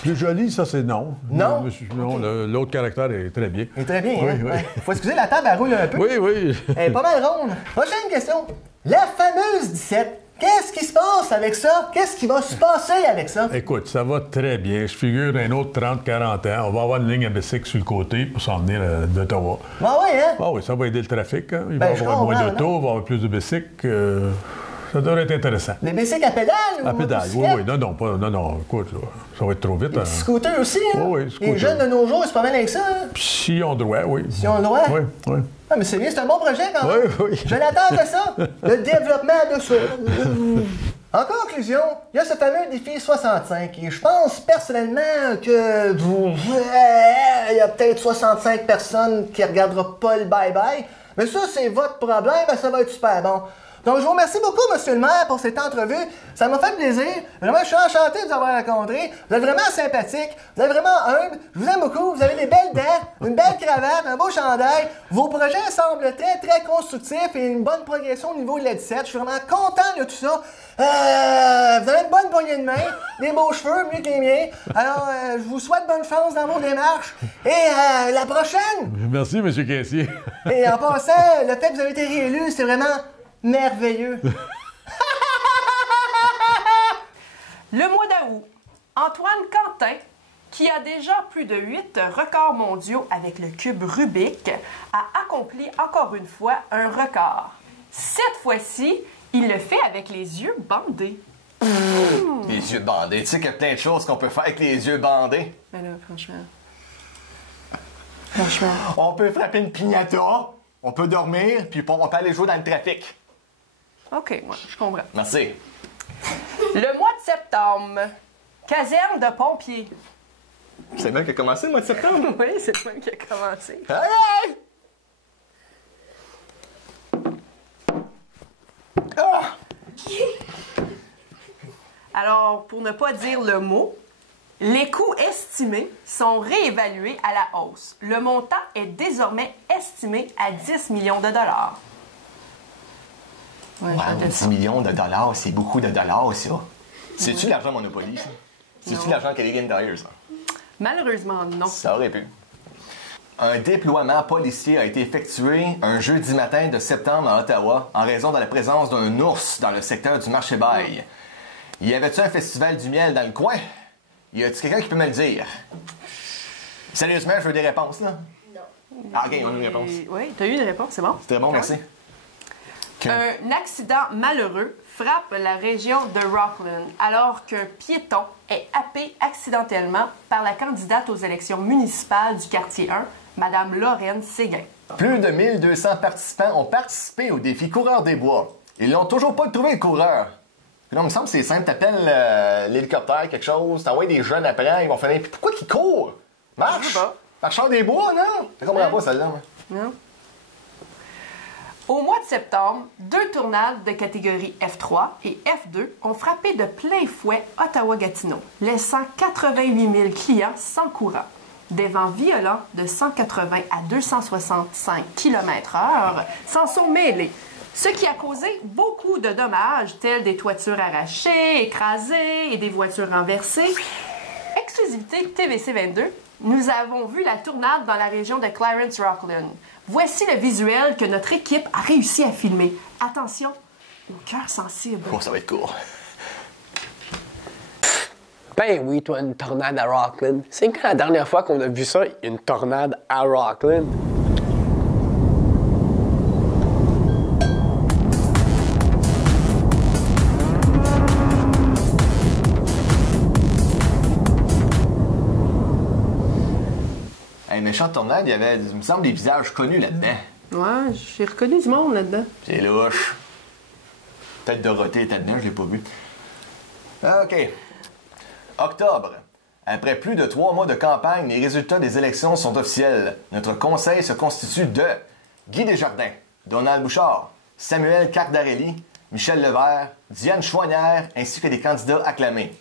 Plus joli, ça, c'est non. Non? Non, l'autre caractère est très bien. Il est très bien, oui, hein? Oui. Ouais. Faut excuser, la table, elle roule un peu. Oui. Elle est pas mal ronde. Prochaine question. La fameuse 17. Qu'est-ce qui se passe avec ça? Qu'est-ce qui va se passer avec ça? Écoute, ça va très bien. Je figure un autre 30-40 ans. On va avoir une ligne à bicycle sur le côté pour s'en venir d'Ottawa. Ah oui, hein? Ah oui, ça va aider le trafic. Hein? Il Ben, va y avoir moins d'auto, il va y avoir plus de bicycles. Ça devrait être intéressant. Des bicycles à pédale ou à pédale, oui. Non, écoute, là, ça va être trop vite. Des petits scooters aussi, hein? Oui, Les jeunes de nos jours, ils se promènent avec ça, hein? Si on doit, oui. Si on doit? Oui. Ah, mais c'est bien, c'est un bon projet quand même. Oui. Je l'attends de ça, le développement de ça. En conclusion, il y a ce fameux défi 65 et je pense personnellement que il y a peut-être 65 personnes qui ne regarderont pas le bye-bye, mais ça, c'est votre problème, ça va être super bon. Donc, je vous remercie beaucoup, monsieur le maire, pour cette entrevue. Ça m'a fait plaisir. Vraiment, je suis enchanté de vous avoir rencontré. Vous êtes vraiment sympathique. Vous êtes vraiment humble. Je vous aime beaucoup. Vous avez des belles dents, une belle cravate, un beau chandail. Vos projets semblent très, très constructifs et une bonne progression au niveau de la 17. Je suis vraiment content de tout ça. Vous avez une bonne poignée de main, des beaux cheveux, mieux que les miens. Alors, je vous souhaite bonne chance dans vos démarches. Et la prochaine! Merci, M. Caissier. Et en passant, le fait que vous avez été réélu, c'est vraiment... merveilleux. Le mois d'août, Antoine Quentin, qui a déjà plus de 8 records mondiaux avec le cube Rubik, a accompli encore une fois un record. Cette fois-ci, il le fait avec les yeux bandés. Les yeux bandés. Tu sais qu'il y a plein de choses qu'on peut faire avec les yeux bandés. Mais là, franchement... On peut frapper une piñata, on peut dormir, puis on peut aller jouer dans le trafic. OK, moi, je comprends. Merci. Le mois de septembre, caserne de pompiers. C'est le même qui a commencé le mois de septembre? Oui, c'est le même qui a commencé. Hey! Ah! Alors, pour ne pas dire le mot, les coûts estimés sont réévalués à la hausse. Le montant est désormais estimé à 10 millions de dollars. Ouais, wow, 10 millions de dollars, c'est beaucoup de dollars, ça. C'est-tu de l'argent Monopoly, ça? C'est-tu de l'argent Canadian Tire, ça? Malheureusement, non. Ça aurait pu. Un déploiement policier a été effectué un jeudi matin de septembre à Ottawa en raison de la présence d'un ours dans le secteur du marché-bail. Y avait-tu un festival du miel dans le coin? Y a-t-il quelqu'un qui peut me le dire? Sérieusement, je veux des réponses, là? Non. Ah, OK, on a une réponse. Oui, t'as eu une réponse, c'est bon? C'était bon, merci. Un accident malheureux frappe la région de Rockland alors qu'un piéton est happé accidentellement par la candidate aux élections municipales du quartier 1, Mme Lorraine Séguin. Plus de 1200 participants ont participé au défi Coureur des Bois. Ils n'ont toujours pas trouvé le coureur. Puis là, il me semble que c'est simple. T'appelles l'hélicoptère, quelque chose, t'envoies des jeunes après, ils vont finir. Puis pourquoi qu'ils courent? Marche! Marcheur des bois, non? Je comprends pas celle-là, moi. Non. Au mois de septembre, 2 tornades de catégorie F3 et F2 ont frappé de plein fouet Ottawa-Gatineau, laissant 88 000 clients sans courant. Des vents violents de 180 à 265 km/h s'en sont mêlés, ce qui a causé beaucoup de dommages, tels des toitures arrachées, écrasées et des voitures renversées. Exclusivité TVC 22, nous avons vu la tornade dans la région de Clarence-Rockland. Voici le visuel que notre équipe a réussi à filmer. Attention, au cœur sensible. Oh, ça va être court. Ben oui, toi, une tornade à Rockland. C'est quand la dernière fois qu'on a vu ça, une tornade à Rockland? Hey, méchante tornade, il y avait, il me semble, des visages connus là-dedans. Ouais, j'ai reconnu du monde là-dedans. C'est louche. Peut-être Dorothée était dedans, je l'ai pas vu. OK. Octobre. Après plus de 3 mois de campagne, les résultats des élections sont officiels. Notre conseil se constitue de Guy Desjardins, Donald Bouchard, Samuel Cardarelli, Michel Levert, Diane Chouanière, ainsi que des candidats acclamés.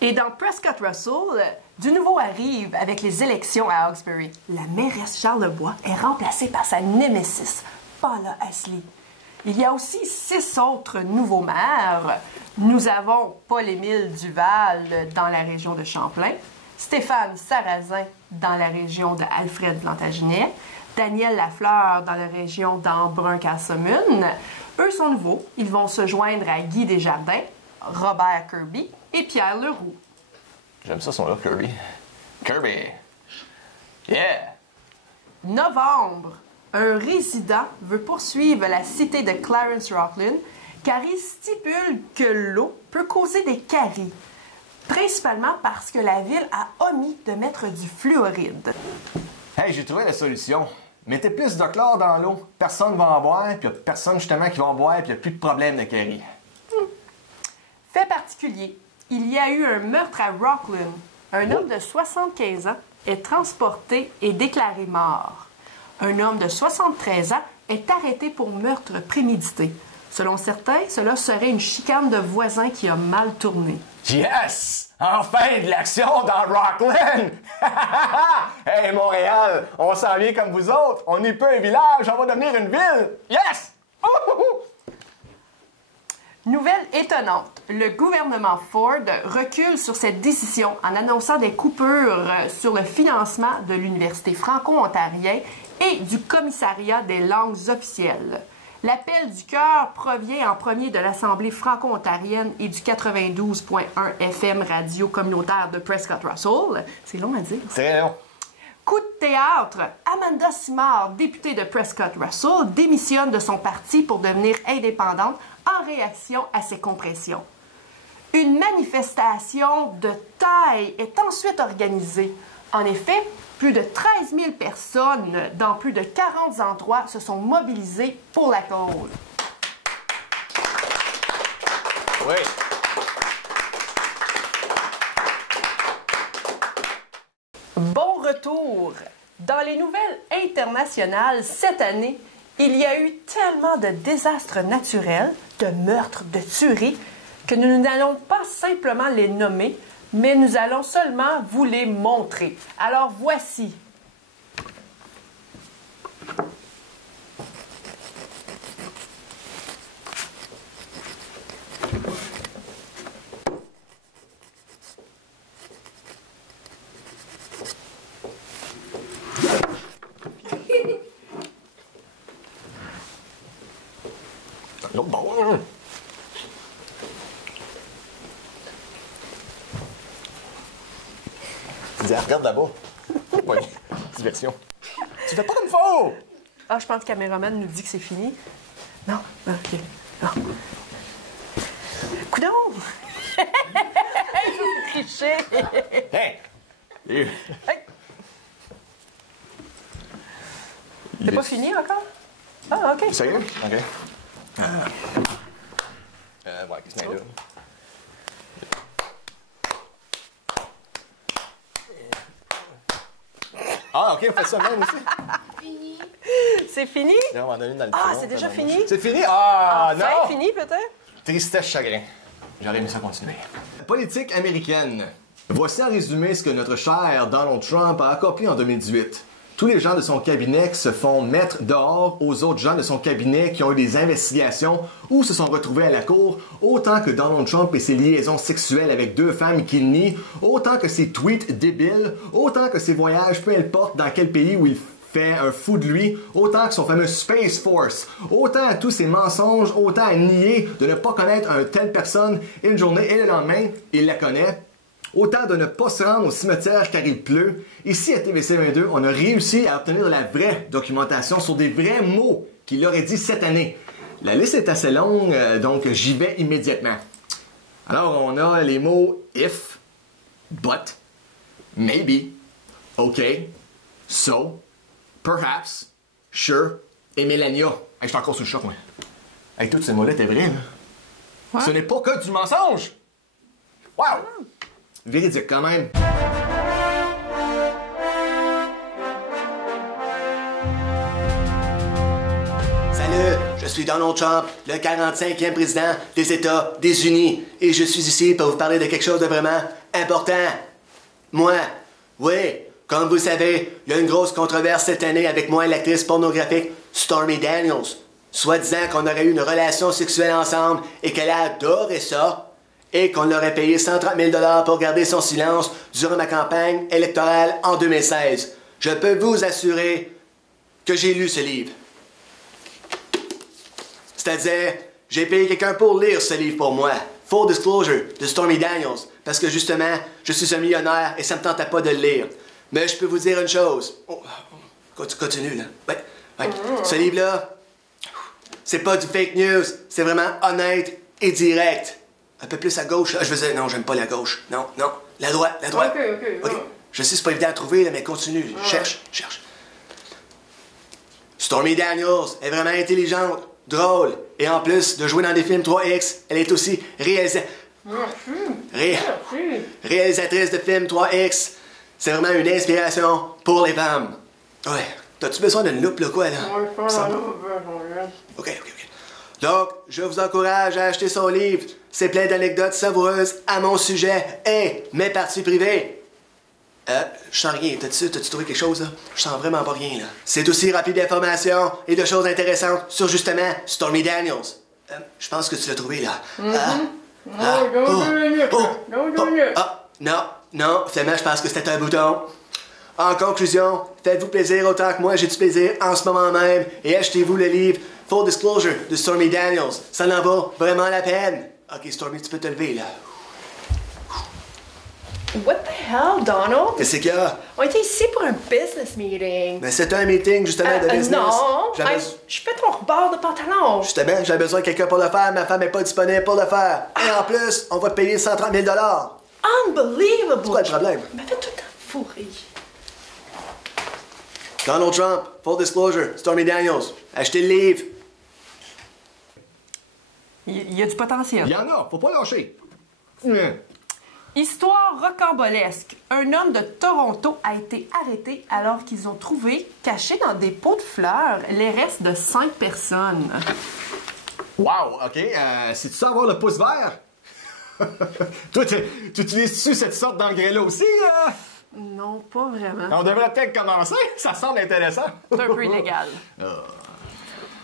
Et dans Prescott Russell, du nouveau arrive avec les élections à Hawkesbury. La mairesse Charlebois est remplacée par sa némésis, Paula Ashley. Il y a aussi 6 autres nouveaux maires. Nous avons Paul-Émile Duval dans la région de Champlain, Stéphane Sarrazin dans la région de Alfred-Plantagenet, Daniel Lafleur dans la région d'Embrun-Castlemaine. Eux sont nouveaux. Ils vont se joindre à Guy Desjardins, Robert Kirby et Pierre Leroux. J'aime ça son là, Kirby. Kirby! Yeah! Novembre. Un résident veut poursuivre la cité de Clarence-Rockland car il stipule que l'eau peut causer des caries, principalement parce que la ville a omis de mettre du fluoride. Hey, j'ai trouvé la solution. Mettez plus de chlore dans l'eau. Personne ne va en boire, puis il n'y a personne justement qui va en boire, puis il n'y a plus de problème de caries. Fait particulier, il y a eu un meurtre à Rockland. Un homme de 75 ans est transporté et déclaré mort. Un homme de 73 ans est arrêté pour meurtre prémédité. Selon certains, cela serait une chicane de voisins qui a mal tourné. Yes! Enfin de l'action dans Rockland! Hey Montréal, on s'en vient comme vous autres. On n'est pas un village, on va devenir une ville. Yes! Nouvelle étonnante, le gouvernement Ford recule sur cette décision en annonçant des coupures sur le financement de l'Université franco-ontarienne et du Commissariat des langues officielles. L'appel du cœur provient en premier de l'Assemblée franco-ontarienne et du 92.1 FM radio communautaire de Prescott Russell. C'est long à dire. Très long. Coup de théâtre, Amanda Simard, députée de Prescott Russell, démissionne de son parti pour devenir indépendante en réaction à ces compressions. Une manifestation de taille est ensuite organisée. En effet, plus de 13 000 personnes dans plus de 40 endroits se sont mobilisées pour la cause. Oui. Bon retour! Dans les nouvelles internationales, cette année, il y a eu tellement de désastres naturels, de meurtres, de tueries, que nous n'allons pas simplement les nommer, mais nous allons seulement vous les montrer. Alors voici. L'autre bon. Tu dis, regarde là-bas. Oui, diversion. Tu fais pas comme faut! Ah, je pense que le caméraman nous dit que c'est fini. Non? OK. Non. Coudon! Je vous tricher! Hey! Hey! C'est pas fini encore? Ah, OK. Sérieux? OK. Ouais, qu'est-ce que c'est là? Ah, OK, on fait ça même aussi. C'est fini? Là, on va en donner dans le Ah, fond, c'est déjà ça, fini? C'est fini? Ah, Enfin, non! fini, peut-être? Tristesse, chagrin. J'aurais aimé ça continuer. Politique américaine. Voici en résumé ce que notre cher Donald Trump a accompli en 2018. Tous les gens de son cabinet se font mettre dehors aux autres gens de son cabinet qui ont eu des investigations ou se sont retrouvés à la cour, autant que Donald Trump et ses liaisons sexuelles avec 2 femmes qu'il nie, autant que ses tweets débiles, autant que ses voyages, peu importe dans quel pays où il fait un fou de lui, autant que son fameux Space Force, autant à tous ses mensonges, autant à nier de ne pas connaître une telle personne une journée et le lendemain, il la connaît. Autant de ne pas se rendre au cimetière car il pleut. Ici, à TVC 22, on a réussi à obtenir de la vraie documentation sur des vrais mots qu'il aurait dit cette année. La liste est assez longue, donc j'y vais immédiatement. Alors, on a les mots « if »,« but »,« maybe »,« OK »,« so »,« perhaps »,« sure » et « Melania ». Hey, je suis encore sous le choc, moi. Hey, tous ces mots-là étaient vrais, là. Ouais. Ce n'est pas que du mensonge! Wow! Véridique, quand même. Salut, je suis Donald Trump, le 45e président des États-Unis, et je suis ici pour vous parler de quelque chose de vraiment important. Moi, oui, comme vous le savez, il y a une grosse controverse cette année avec moi et l'actrice pornographique Stormy Daniels, soi-disant qu'on aurait eu une relation sexuelle ensemble et qu'elle a adoré ça, et qu'on l'aurait payé 130 000 $ pour garder son silence durant ma campagne électorale en 2016. Je peux vous assurer que j'ai lu ce livre. C'est-à-dire, j'ai payé quelqu'un pour lire ce livre pour moi. Full Disclosure de Stormy Daniels. Parce que justement, je suis un millionnaire et ça me tentait pas de le lire. Mais je peux vous dire une chose. Oh, continue, là. Ouais. Ce livre-là, c'est pas du fake news. C'est vraiment honnête et direct. Un peu plus à gauche. Je veux dire, non, j'aime pas la gauche. Non. La droite. OK. Je sais, c'est pas évident à trouver, là, mais continue. Cherche. Stormy Daniels est vraiment intelligente, drôle, et en plus de jouer dans des films 3X, elle est aussi réalisatrice de films 3X. C'est vraiment une inspiration pour les femmes. Ouais. T'as-tu besoin d'une loupe, là, quoi, là? OK. Donc, je vous encourage à acheter son livre. C'est plein d'anecdotes savoureuses à mon sujet et mes parties privées. Je sens rien. T'as-tu trouvé quelque chose, là? Je sens vraiment pas rien, là. C'est aussi rempli d'informations et de choses intéressantes sur, justement, Stormy Daniels. Je pense que tu l'as trouvé, là. Non, finalement, je pense que c'était un bouton. En conclusion, faites-vous plaisir autant que moi j'ai du plaisir en ce moment même et achetez-vous le livre Full Disclosure de Stormy Daniels. Ça en vaut vraiment la peine. Ok, Stormy, tu peux te lever, là. What the hell, Donald? Qu'est-ce qu'il y a? On était ici pour un business meeting. Ben, c'était un meeting, justement, de business. Non, je fais ton rebord de pantalon. Justement, j'avais besoin de quelqu'un pour le faire. Ma femme n'est pas disponible pour le faire. Et en plus, on va te payer 130 000 $. Unbelievable. C'est quoi le problème? Il m'a fait tout le temps fourrer. Donald Trump, Full Disclosure, Stormy Daniels. Achetez le livre. Il y a du potentiel. Il y en a, faut pas lâcher. Histoire rocambolesque. Un homme de Toronto a été arrêté alors qu'ils ont trouvé, cachés dans des pots de fleurs, les restes de 5 personnes. Wow, OK. C'est-tu ça avoir le pouce vert? Toi, tu utilises-tu cette sorte d'engrais-là aussi? Non, pas vraiment. On devrait peut-être commencer. Ça semble intéressant. C'est un peu illégal.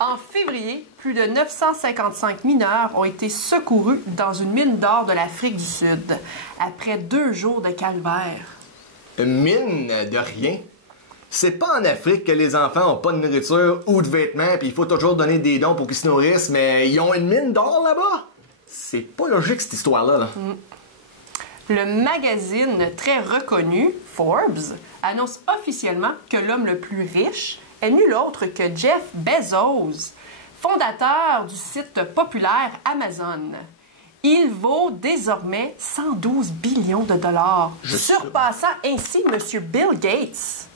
En février, plus de 955 mineurs ont été secourus dans une mine d'or de l'Afrique du Sud, après 2 jours de calvaire. Une mine de rien? C'est pas en Afrique que les enfants ont pas de nourriture ou de vêtements, puis il faut toujours donner des dons pour qu'ils se nourrissent, mais ils ont une mine d'or là-bas? C'est pas logique, cette histoire-là. Là. Le magazine très reconnu, Forbes, annonce officiellement que l'homme le plus riche est nul autre que Jeff Bezos, fondateur du site populaire Amazon. Il vaut désormais 112 billions de dollars, surpassant ainsi M. Bill Gates.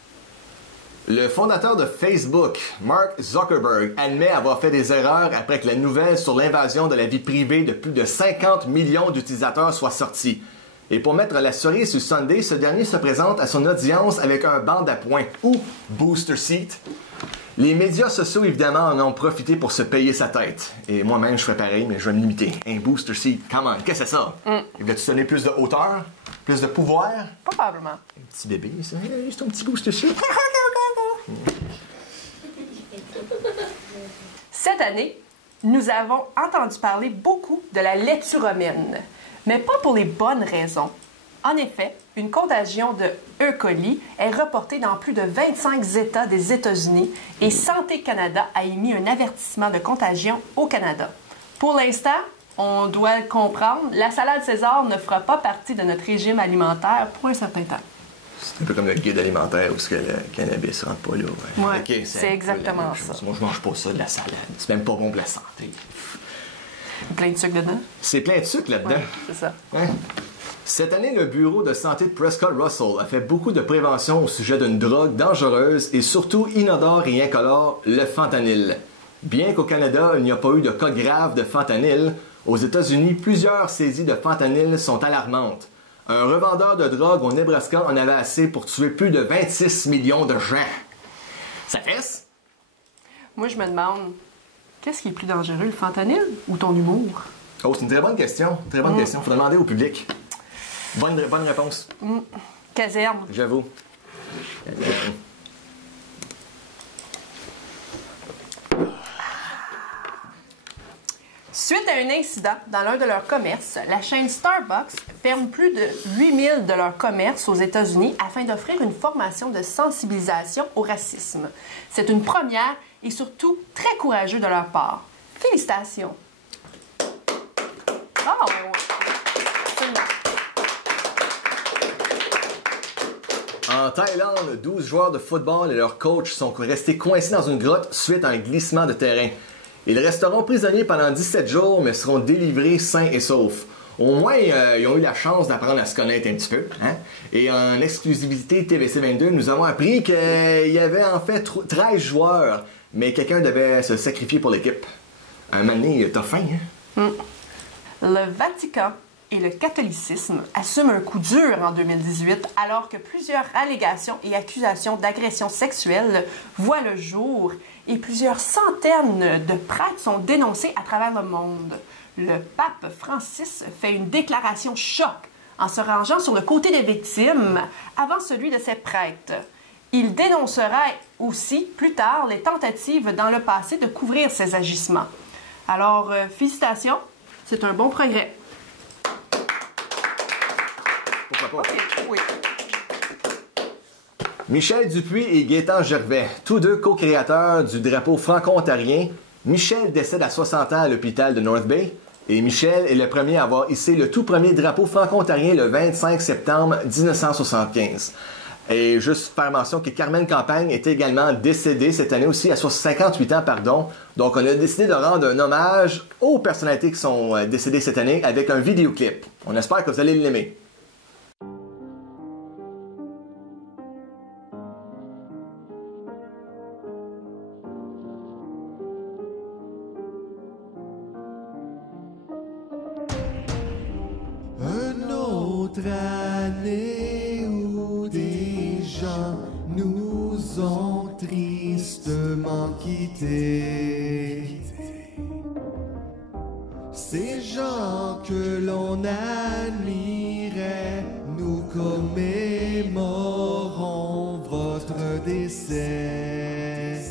Le fondateur de Facebook, Mark Zuckerberg, admet avoir fait des erreurs après que la nouvelle sur l'invasion de la vie privée de plus de 50 millions d'utilisateurs soit sortie. Et pour mettre la cerise sur Sunday, ce dernier se présente à son audience avec un banc d'appoint, ou booster seat. Les médias sociaux, évidemment, en ont profité pour se payer sa tête. Et moi-même, je ferais pareil, mais je vais me limiter. Un booster seat, come on, qu'est-ce que c'est ça? Il voulait-tu donner plus de hauteur? Plus de pouvoir? Probablement. Un petit bébé, c'est un petit booster seat. Cette année, nous avons entendu parler beaucoup de la laitue romaine, mais pas pour les bonnes raisons. En effet, une contagion de E. coli est reportée dans plus de 25 États des États-Unis et Santé Canada a émis un avertissement de contagion au Canada. Pour l'instant, on doit le comprendre, la salade César ne fera pas partie de notre régime alimentaire pour un certain temps. C'est un peu comme le guide alimentaire où le cannabis rentre pas là. Ouais, okay, c'est exactement ça. Moi, je mange pas ça de la salade. C'est même pas bon pour la santé. Plein de sucre dedans? C'est plein de sucre là-dedans. Ouais, c'est ça. Hein? Cette année, le Bureau de santé de Prescott Russell a fait beaucoup de prévention au sujet d'une drogue dangereuse et surtout inodore et incolore, le fentanyl. Bien qu'au Canada, il n'y a pas eu de cas grave de fentanyl, aux États-Unis, plusieurs saisies de fentanyl sont alarmantes. Un revendeur de drogue au Nebraska en avait assez pour tuer plus de 26 millions de gens. Ça fesse? Moi, je me demande, qu'est-ce qui est plus dangereux, le fentanyl ou ton humour? Oh, c'est une très bonne question. Très bonne question. Faut demander au public. Bonne réponse. Caserne. J'avoue. Suite à un incident dans l'un de leurs commerces, la chaîne Starbucks ferme plus de 8000 de leurs commerces aux États-Unis afin d'offrir une formation de sensibilisation au racisme. C'est une première et surtout très courageux de leur part. Félicitations! Ah, absolument. En Thaïlande, 12 joueurs de football et leur coach sont restés coincés dans une grotte suite à un glissement de terrain. Ils resteront prisonniers pendant 17 jours, mais seront délivrés sains et saufs. Au moins, ils ont eu la chance d'apprendre à se connaître un petit peu. Hein? Et en exclusivité TVC 22, nous avons appris qu'il y avait en fait 13 joueurs, mais quelqu'un devait se sacrifier pour l'équipe. Un moment donné, t'as faim, hein? Le Vatican et le catholicisme assument un coup dur en 2018 alors que plusieurs allégations et accusations d'agression sexuelle voient le jour et plusieurs centaines de prêtres sont dénoncés à travers le monde. Le pape Francis fait une déclaration choc en se rangeant sur le côté des victimes avant celui de ses prêtres. Il dénoncera aussi plus tard les tentatives dans le passé de couvrir ces agissements. Alors, félicitations, c'est un bon progrès. Pourquoi pas? Oui. Michel Dupuis et Gaétan Gervais, tous deux co-créateurs du drapeau franco-ontarien. Michel décède à 60 ans à l'hôpital de North Bay et Michel est le premier à avoir hissé le tout premier drapeau franco-ontarien le 25 septembre 1975. Et juste faire mention que Carmen Campagne est également décédée cette année aussi à 58 ans, pardon. Donc on a décidé de rendre un hommage aux personnalités qui sont décédées cette année avec un vidéoclip. On espère que vous allez l'aimer. Une autre année où des gens nous ont tristement quittés. Ces gens que l'on admirait, nous commémorons votre décès.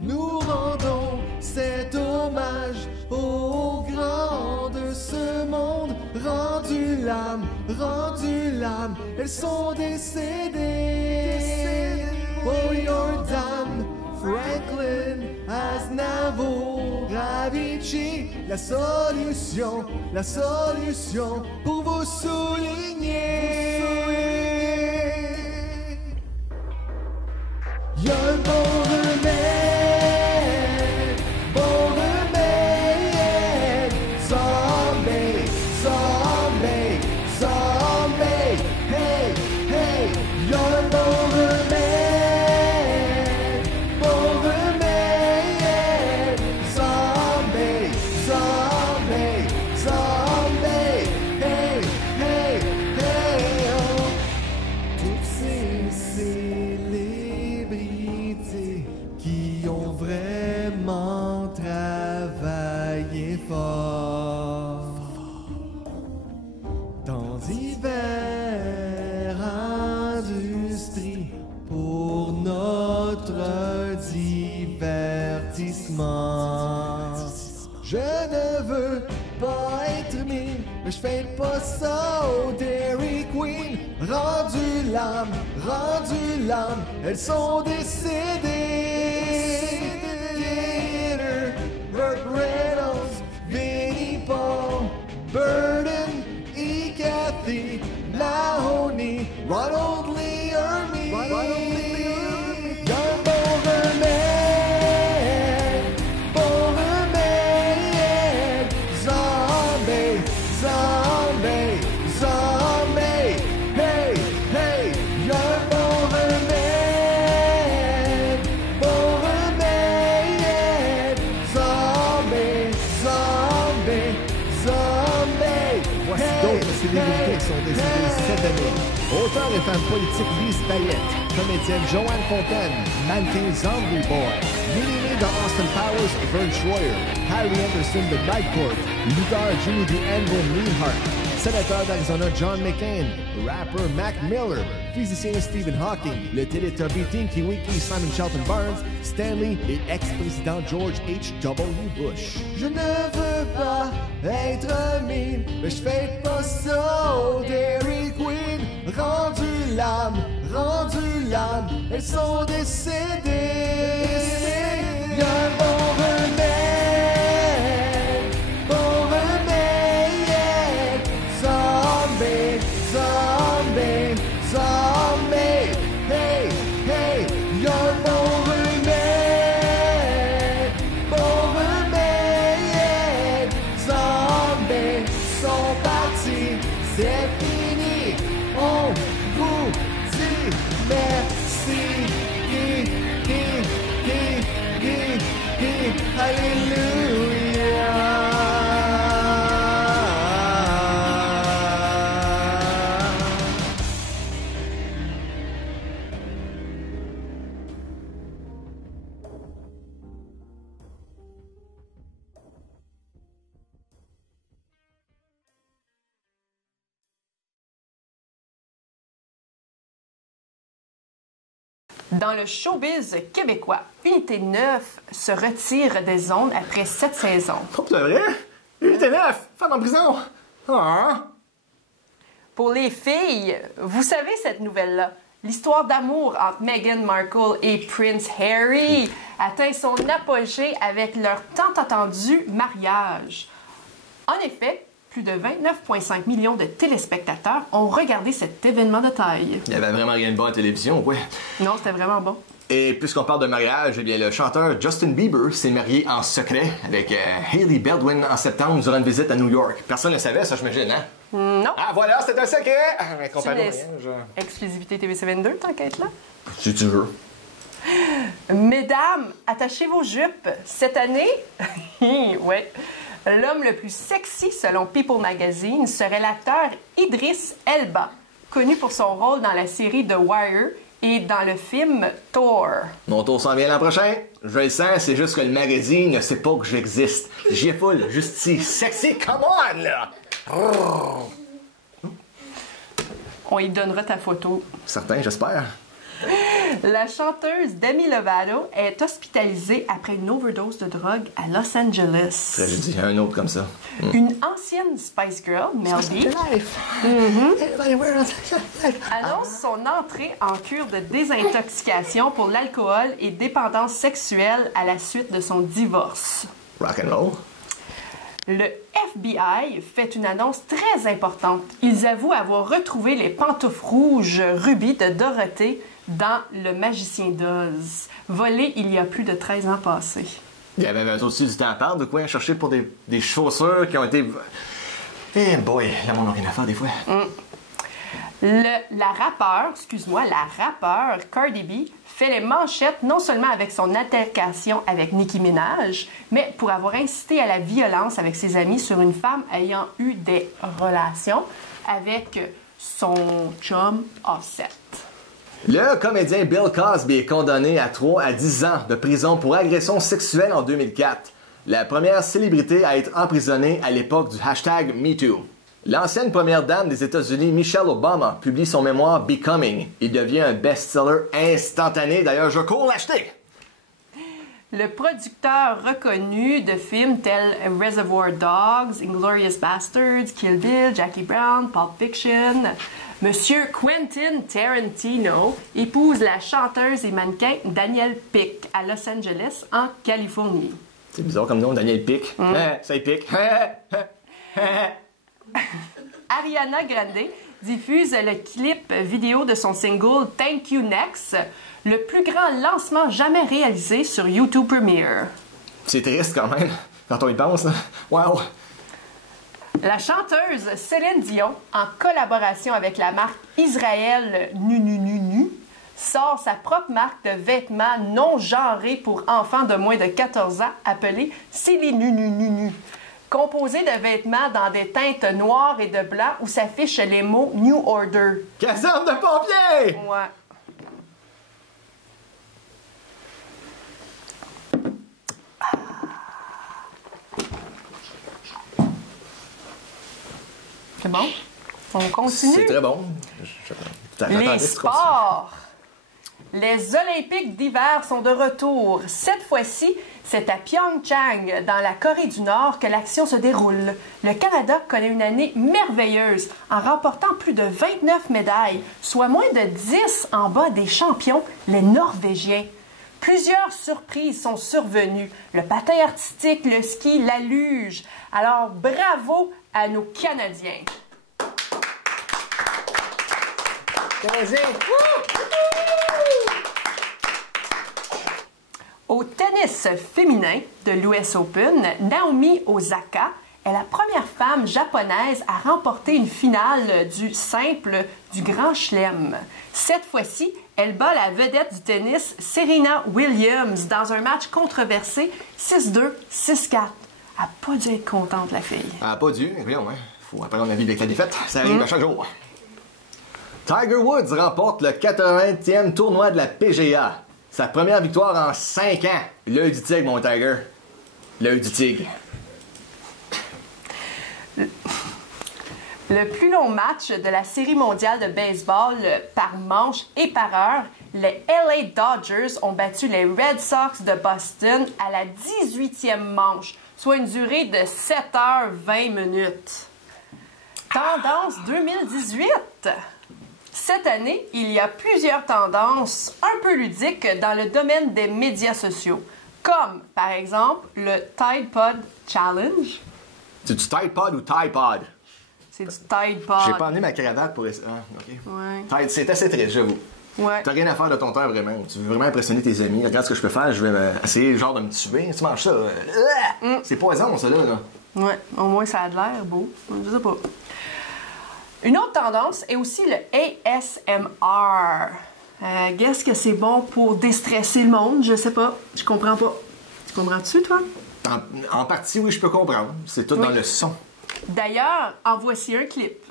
Nous rendons cet hommage aux grands de ce monde, rendu l'âme, elles sont décédées. Oh, you're done, Franklin, Aznavour, Avicii, la solution pour vous souligner. Y'a un bon remède, zombie, zombie, zombie, hey, hey, y'a un bon remède, notre divertissement. Je ne veux pas être mean, mais je fais pas ça au Dairy Queen. Rendu l'âme, elles sont décédées. Gator, Burt Reynolds, Vinnie Paul, Burden, E. Kathy, Mahoney, Ronald Lee Ermey. Y'a un bon remède, zombie, zombie, zombie. Hey, hey, y'a un bon remède, zombie, zombie, zombie. Voici d'autres célébrités qui sont décédées cette année. Auteur et femme politique Lise Bayette, comédienne Joanne Fontaine, mannequin Zombie Boy, Mini-Me dans Austin Powers, Vern Troyer, Harry Anderson de Night Court, lutteur Jimmy the Anvil Neidhart, sénateur d'Arizona John McCain, rapper Mac Miller, physicien Stephen Hawking, le Teletubby Tinky Winky Simon Shelton Barnes, Stanley et ex-président George H.W. Bush. Je ne veux pas être mean, mais je fais pas ça au Dairy Queen. Rendu l'âme, elles sont décédées. Y'a un bon remède, zombie, zombie, zombie. Hey, hey, y'a un bon remède, zombies sont partis, c'est fini. On vous dit merci. Alléluia. Dans le showbiz québécois, Unité 9 se retire des ondes après 7 saisons. Oh, c'est vrai? Unité 9, femme en prison. Ah. Pour les filles, vous savez cette nouvelle-là. L'histoire d'amour entre Meghan Markle et Prince Harry atteint son apogée avec leur tant attendu mariage. En effet, plus de 29,5 millions de téléspectateurs ont regardé cet événement de taille. Il y avait vraiment rien de bon à la télévision, ouais. Non, c'était vraiment bon. Et puisqu'on parle de mariage, eh bien, le chanteur Justin Bieber s'est marié en secret avec Hailey Baldwin en septembre durant une visite à New York. Personne ne le savait, ça, j'imagine, hein? Non. Ah, voilà, c'était un secret! Exclusivité TV7 t'inquiète là? Si tu veux. Mesdames, attachez vos jupes. Cette année, ouais, l'homme le plus sexy selon People Magazine serait l'acteur Idris Elba, connu pour son rôle dans la série The Wire et dans le film Thor. Mon tour s'en vient l'an prochain. Je le sens, c'est juste que le magazine ne sait pas que j'existe. J'y ai full, juste si sexy, come on, là! On y donnera ta photo. Certain, j'espère. La chanteuse Demi Lovato est hospitalisée après une overdose de drogue à Los Angeles. Tragédie, un autre comme ça. Une ancienne Spice Girl, Mel B, annonce son entrée en cure de désintoxication pour l'alcool et dépendance sexuelle à la suite de son divorce. Rock and roll. Le FBI fait une annonce très importante. Ils avouent avoir retrouvé les pantoufles rouges rubis de Dorothée dans Le Magicien d'Oz, volé il y a plus de 13 ans passés. Il y avait aussi du temps à perdre, de quoi chercher pour des chaussures qui ont été... Eh boy, là, on n'a rien à faire des fois. La rappeure Cardi B fait les manchettes non seulement avec son altercation avec Nicki Minaj, mais pour avoir incité à la violence avec ses amis sur une femme ayant eu des relations avec son chum Offset. Le comédien Bill Cosby est condamné à 3 à 10 ans de prison pour agression sexuelle en 2004. La première célébrité à être emprisonnée à l'époque du hashtag MeToo. L'ancienne première dame des États-Unis, Michelle Obama, publie son mémoire Becoming. Il devient un best-seller instantané. D'ailleurs, je cours l'acheter. Le producteur reconnu de films tels Reservoir Dogs, Inglourious Basterds, Kill Bill, Jackie Brown, Pulp Fiction, Monsieur Quentin Tarantino épouse la chanteuse et mannequin Danielle Pick à Los Angeles, en Californie. C'est bizarre comme nom, Danielle Pick. Ça y pique. Ariana Grande diffuse le clip vidéo de son single Thank You Next, le plus grand lancement jamais réalisé sur YouTube Premiere. C'est triste quand même, quand on y pense. Wow! La chanteuse Céline Dion, en collaboration avec la marque Israël Nu, sort sa propre marque de vêtements non genrés pour enfants de moins de 14 ans, appelée Silly Nu. Composé de vêtements dans des teintes noires et de blanc où s'affichent les mots New Order. Caserne de pompiers! Ouais. C'est bon? On continue? C'est très bon. Les sports! Les Olympiques d'hiver sont de retour. Cette fois-ci, c'est à Pyeongchang, dans la Corée du Nord, que l'action se déroule. Le Canada connaît une année merveilleuse, en remportant plus de 29 médailles, soit moins de 10 en bas des champions, les Norvégiens. Plusieurs surprises sont survenues. Le patin artistique, le ski, la luge. Alors, bravo à nos Canadiens. Au tennis féminin de l'US Open, Naomi Osaka est la première femme japonaise à remporter une finale du simple du Grand Chelem. Cette fois-ci, elle bat la vedette du tennis Serena Williams dans un match controversé 6-2, 6-4. Elle n'a pas dû être contente, la fille. Elle n'a pas dû, voyons, hein. Faut apprendre à vivre avec la défaite. Ça arrive à chaque jour. Tiger Woods remporte le 80e tournoi de la PGA. Sa première victoire en 5 ans. L'œil du tigre, mon Tiger. L'œil du tigre. Le plus long match de la Série mondiale de baseball par manche et par heure, les LA Dodgers ont battu les Red Sox de Boston à la 18e manche, soit une durée de 7h20. Tendance 2018. Cette année, il y a plusieurs tendances un peu ludiques dans le domaine des médias sociaux, comme, par exemple, le Tide Pod Challenge. C'est du Tide Pod ou Tide Pod? C'est du Tide Pod. J'ai pas emmené ma cravate pour... Ah, OK. Ouais. Tide, c'est assez triste, j'avoue. Ouais. T'as rien à faire de ton temps, vraiment. Tu veux vraiment impressionner tes amis. Regarde ce que je peux faire. Je vais essayer, genre, de me tuer. Tu manges ça. C'est poison, ça, là. Ouais. Au moins, ça a de l'air beau. Je sais pas. Une autre tendance est aussi le ASMR. Qu'est-ce que c'est bon pour déstresser le monde? Je sais pas. Je comprends pas. Tu comprends-tu, toi? En partie, oui, je peux comprendre. C'est tout dans le son. D'ailleurs, en voici un clip.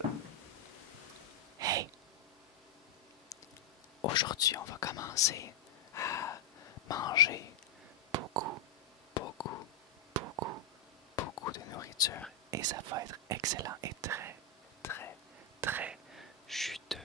Hey! Aujourd'hui, on va commencer à manger beaucoup de nourriture. Et ça va être excellent et très juteux.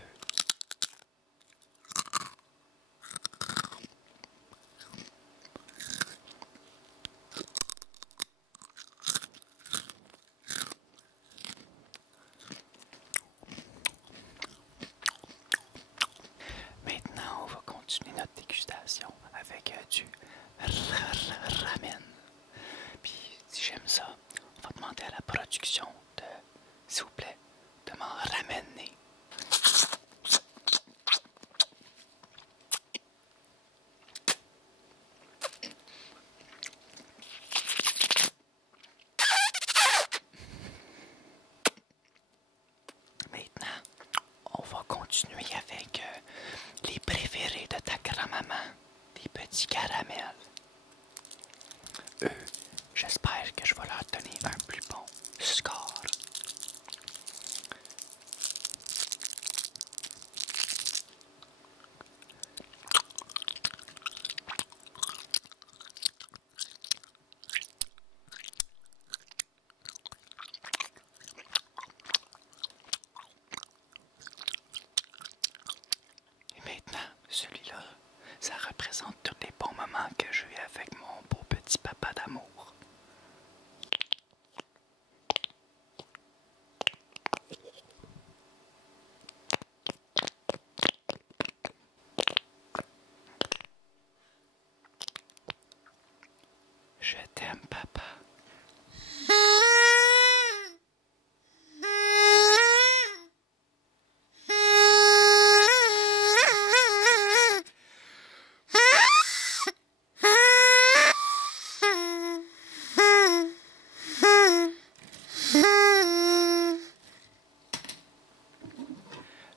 Maintenant, on va continuer notre dégustation avec du ramen. Puis, si j'aime ça, on va demander à la production de, s'il vous plaît, de m'en ramener. Maintenant, on va continuer avec les préférés de ta grand-maman, les petits caramels. J'espère que je vais leur donner un plus bon score. celui-là, ça représente tous les bons moments que j'ai eu avec mon beau petit papa d'amour. Je t'aime, papa.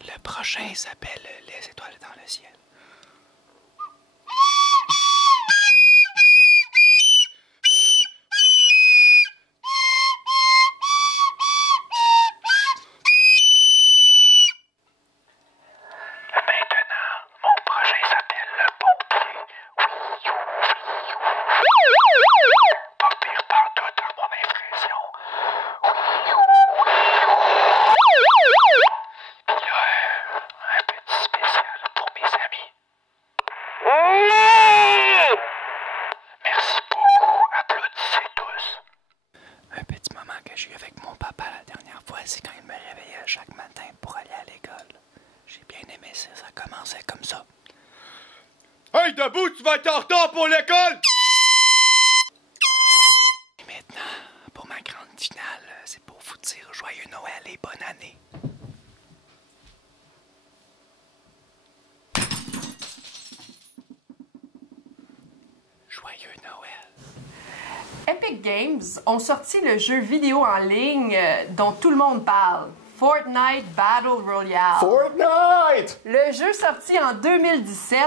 Le prochain s'appelle Les étoiles dans le ciel. Un petit moment que j'ai eu avec mon papa la dernière fois, c'est quand il me réveillait chaque matin pour aller à l'école. J'ai bien aimé ça, ça commençait comme ça. Hey, debout, tu vas être en retard pour l'école! Et maintenant, pour ma grande finale, c'est pour vous dire joyeux Noël et bonne année. Joyeux Noël. Epic Games ont sorti le jeu vidéo en ligne dont tout le monde parle. Fortnite Battle Royale. Fortnite! Le jeu sorti en 2017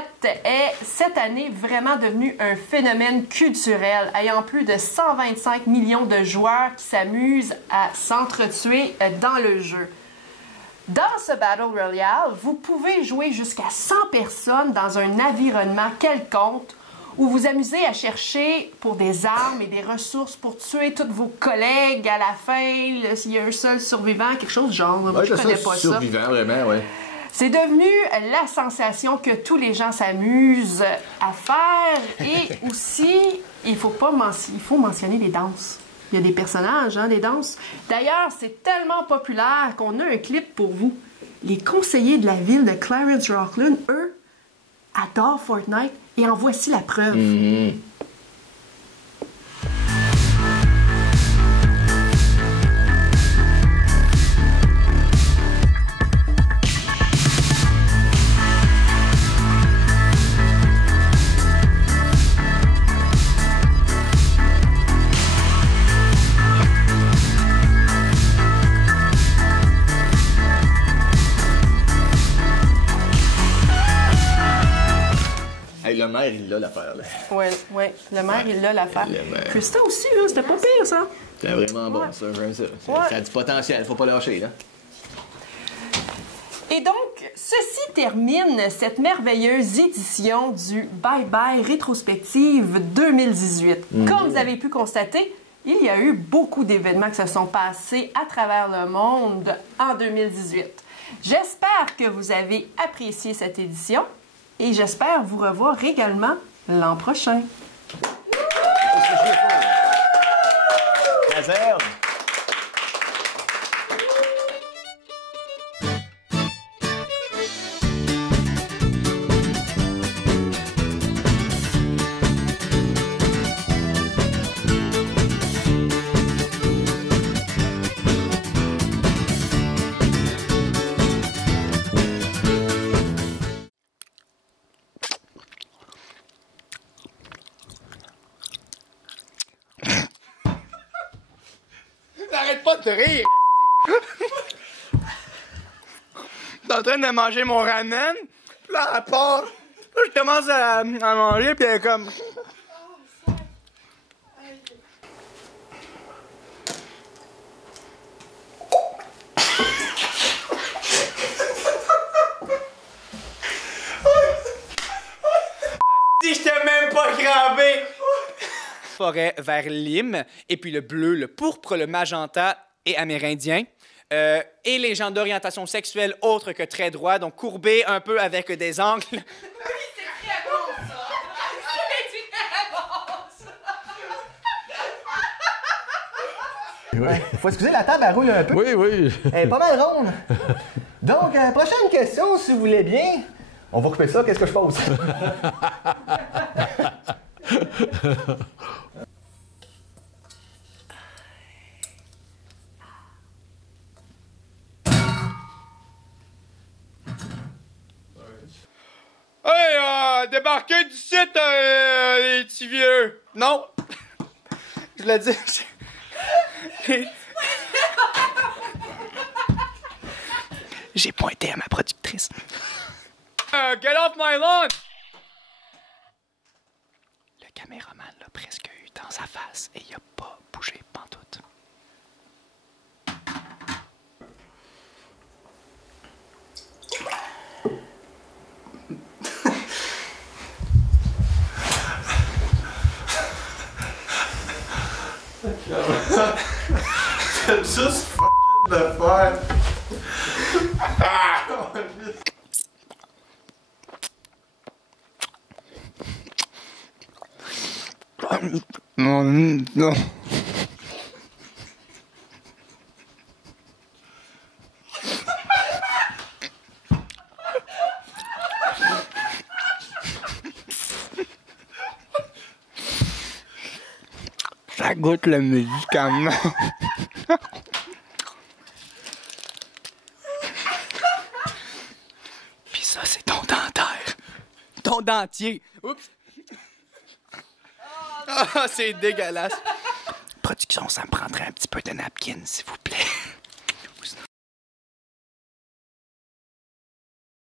est cette année vraiment devenu un phénomène culturel, ayant plus de 125 millions de joueurs qui s'amusent à s'entretuer dans le jeu. Dans ce Battle Royale, vous pouvez jouer jusqu'à 100 personnes dans un environnement quelconque où vous amusez à chercher pour des armes et des ressources pour tuer tous vos collègues à la fin, s'il y a un seul survivant, quelque chose du genre. Moi, je connais pas ça. Survivant, vraiment, ouais. C'est devenu la sensation que tous les gens s'amusent à faire. Et aussi, il faut mentionner les danses. Il y a des personnages, des danses. D'ailleurs, c'est tellement populaire qu'on a un clip pour vous. Les conseillers de la ville de Clarence Rockland, eux, adorent Fortnite et en voici la preuve. Hey, le maire, il l'a l'affaire, là. Oui, le maire, il l'a l'affaire. Krista aussi, là, c'était pas pire, ça. C'était vraiment bon, ça, j'aime ça. Ça a du potentiel, faut pas lâcher, là. Et donc, ceci termine cette merveilleuse édition du Bye Bye Rétrospective 2018. Comme vous avez pu constater, il y a eu beaucoup d'événements qui se sont passés à travers le monde en 2018. J'espère que vous avez apprécié cette édition et j'espère vous revoir également l'an prochain. Caserne! Arrête pas de rire! T'es en train de manger mon ramen, puis là, elle part. Là, je commence à manger, puis elle est comme... Si je t'ai même pas crampé! Forêt vers Lim, et puis le bleu, le pourpre, le magenta et amérindien. et les gens d'orientation sexuelle autres que très droits, donc courbés un peu avec des angles. Oui, c'est très bon, ça! C'est très bon, ça! Ouais. Faut excuser, la table, elle roule un peu. Oui, oui. Elle est pas mal ronde. Donc, prochaine question, si vous voulez bien. On va couper ça, qu'est-ce que je pose? Hey, débarquez du site, les petits vieux! Non! Je l'ai dit. J'ai pointé à ma productrice. Get off my lawn! Le caméraman l'a presque eu dans sa face et il a pas bougé pantoute. C'est juste f***ing de faire. Non. Ça goûte le médicament. Puis ça, c'est ton dentaire. Ton dentier. Oups. Ah, c'est dégueulasse. Production, ça me prendrait un petit peu de napkin, s'il vous plaît.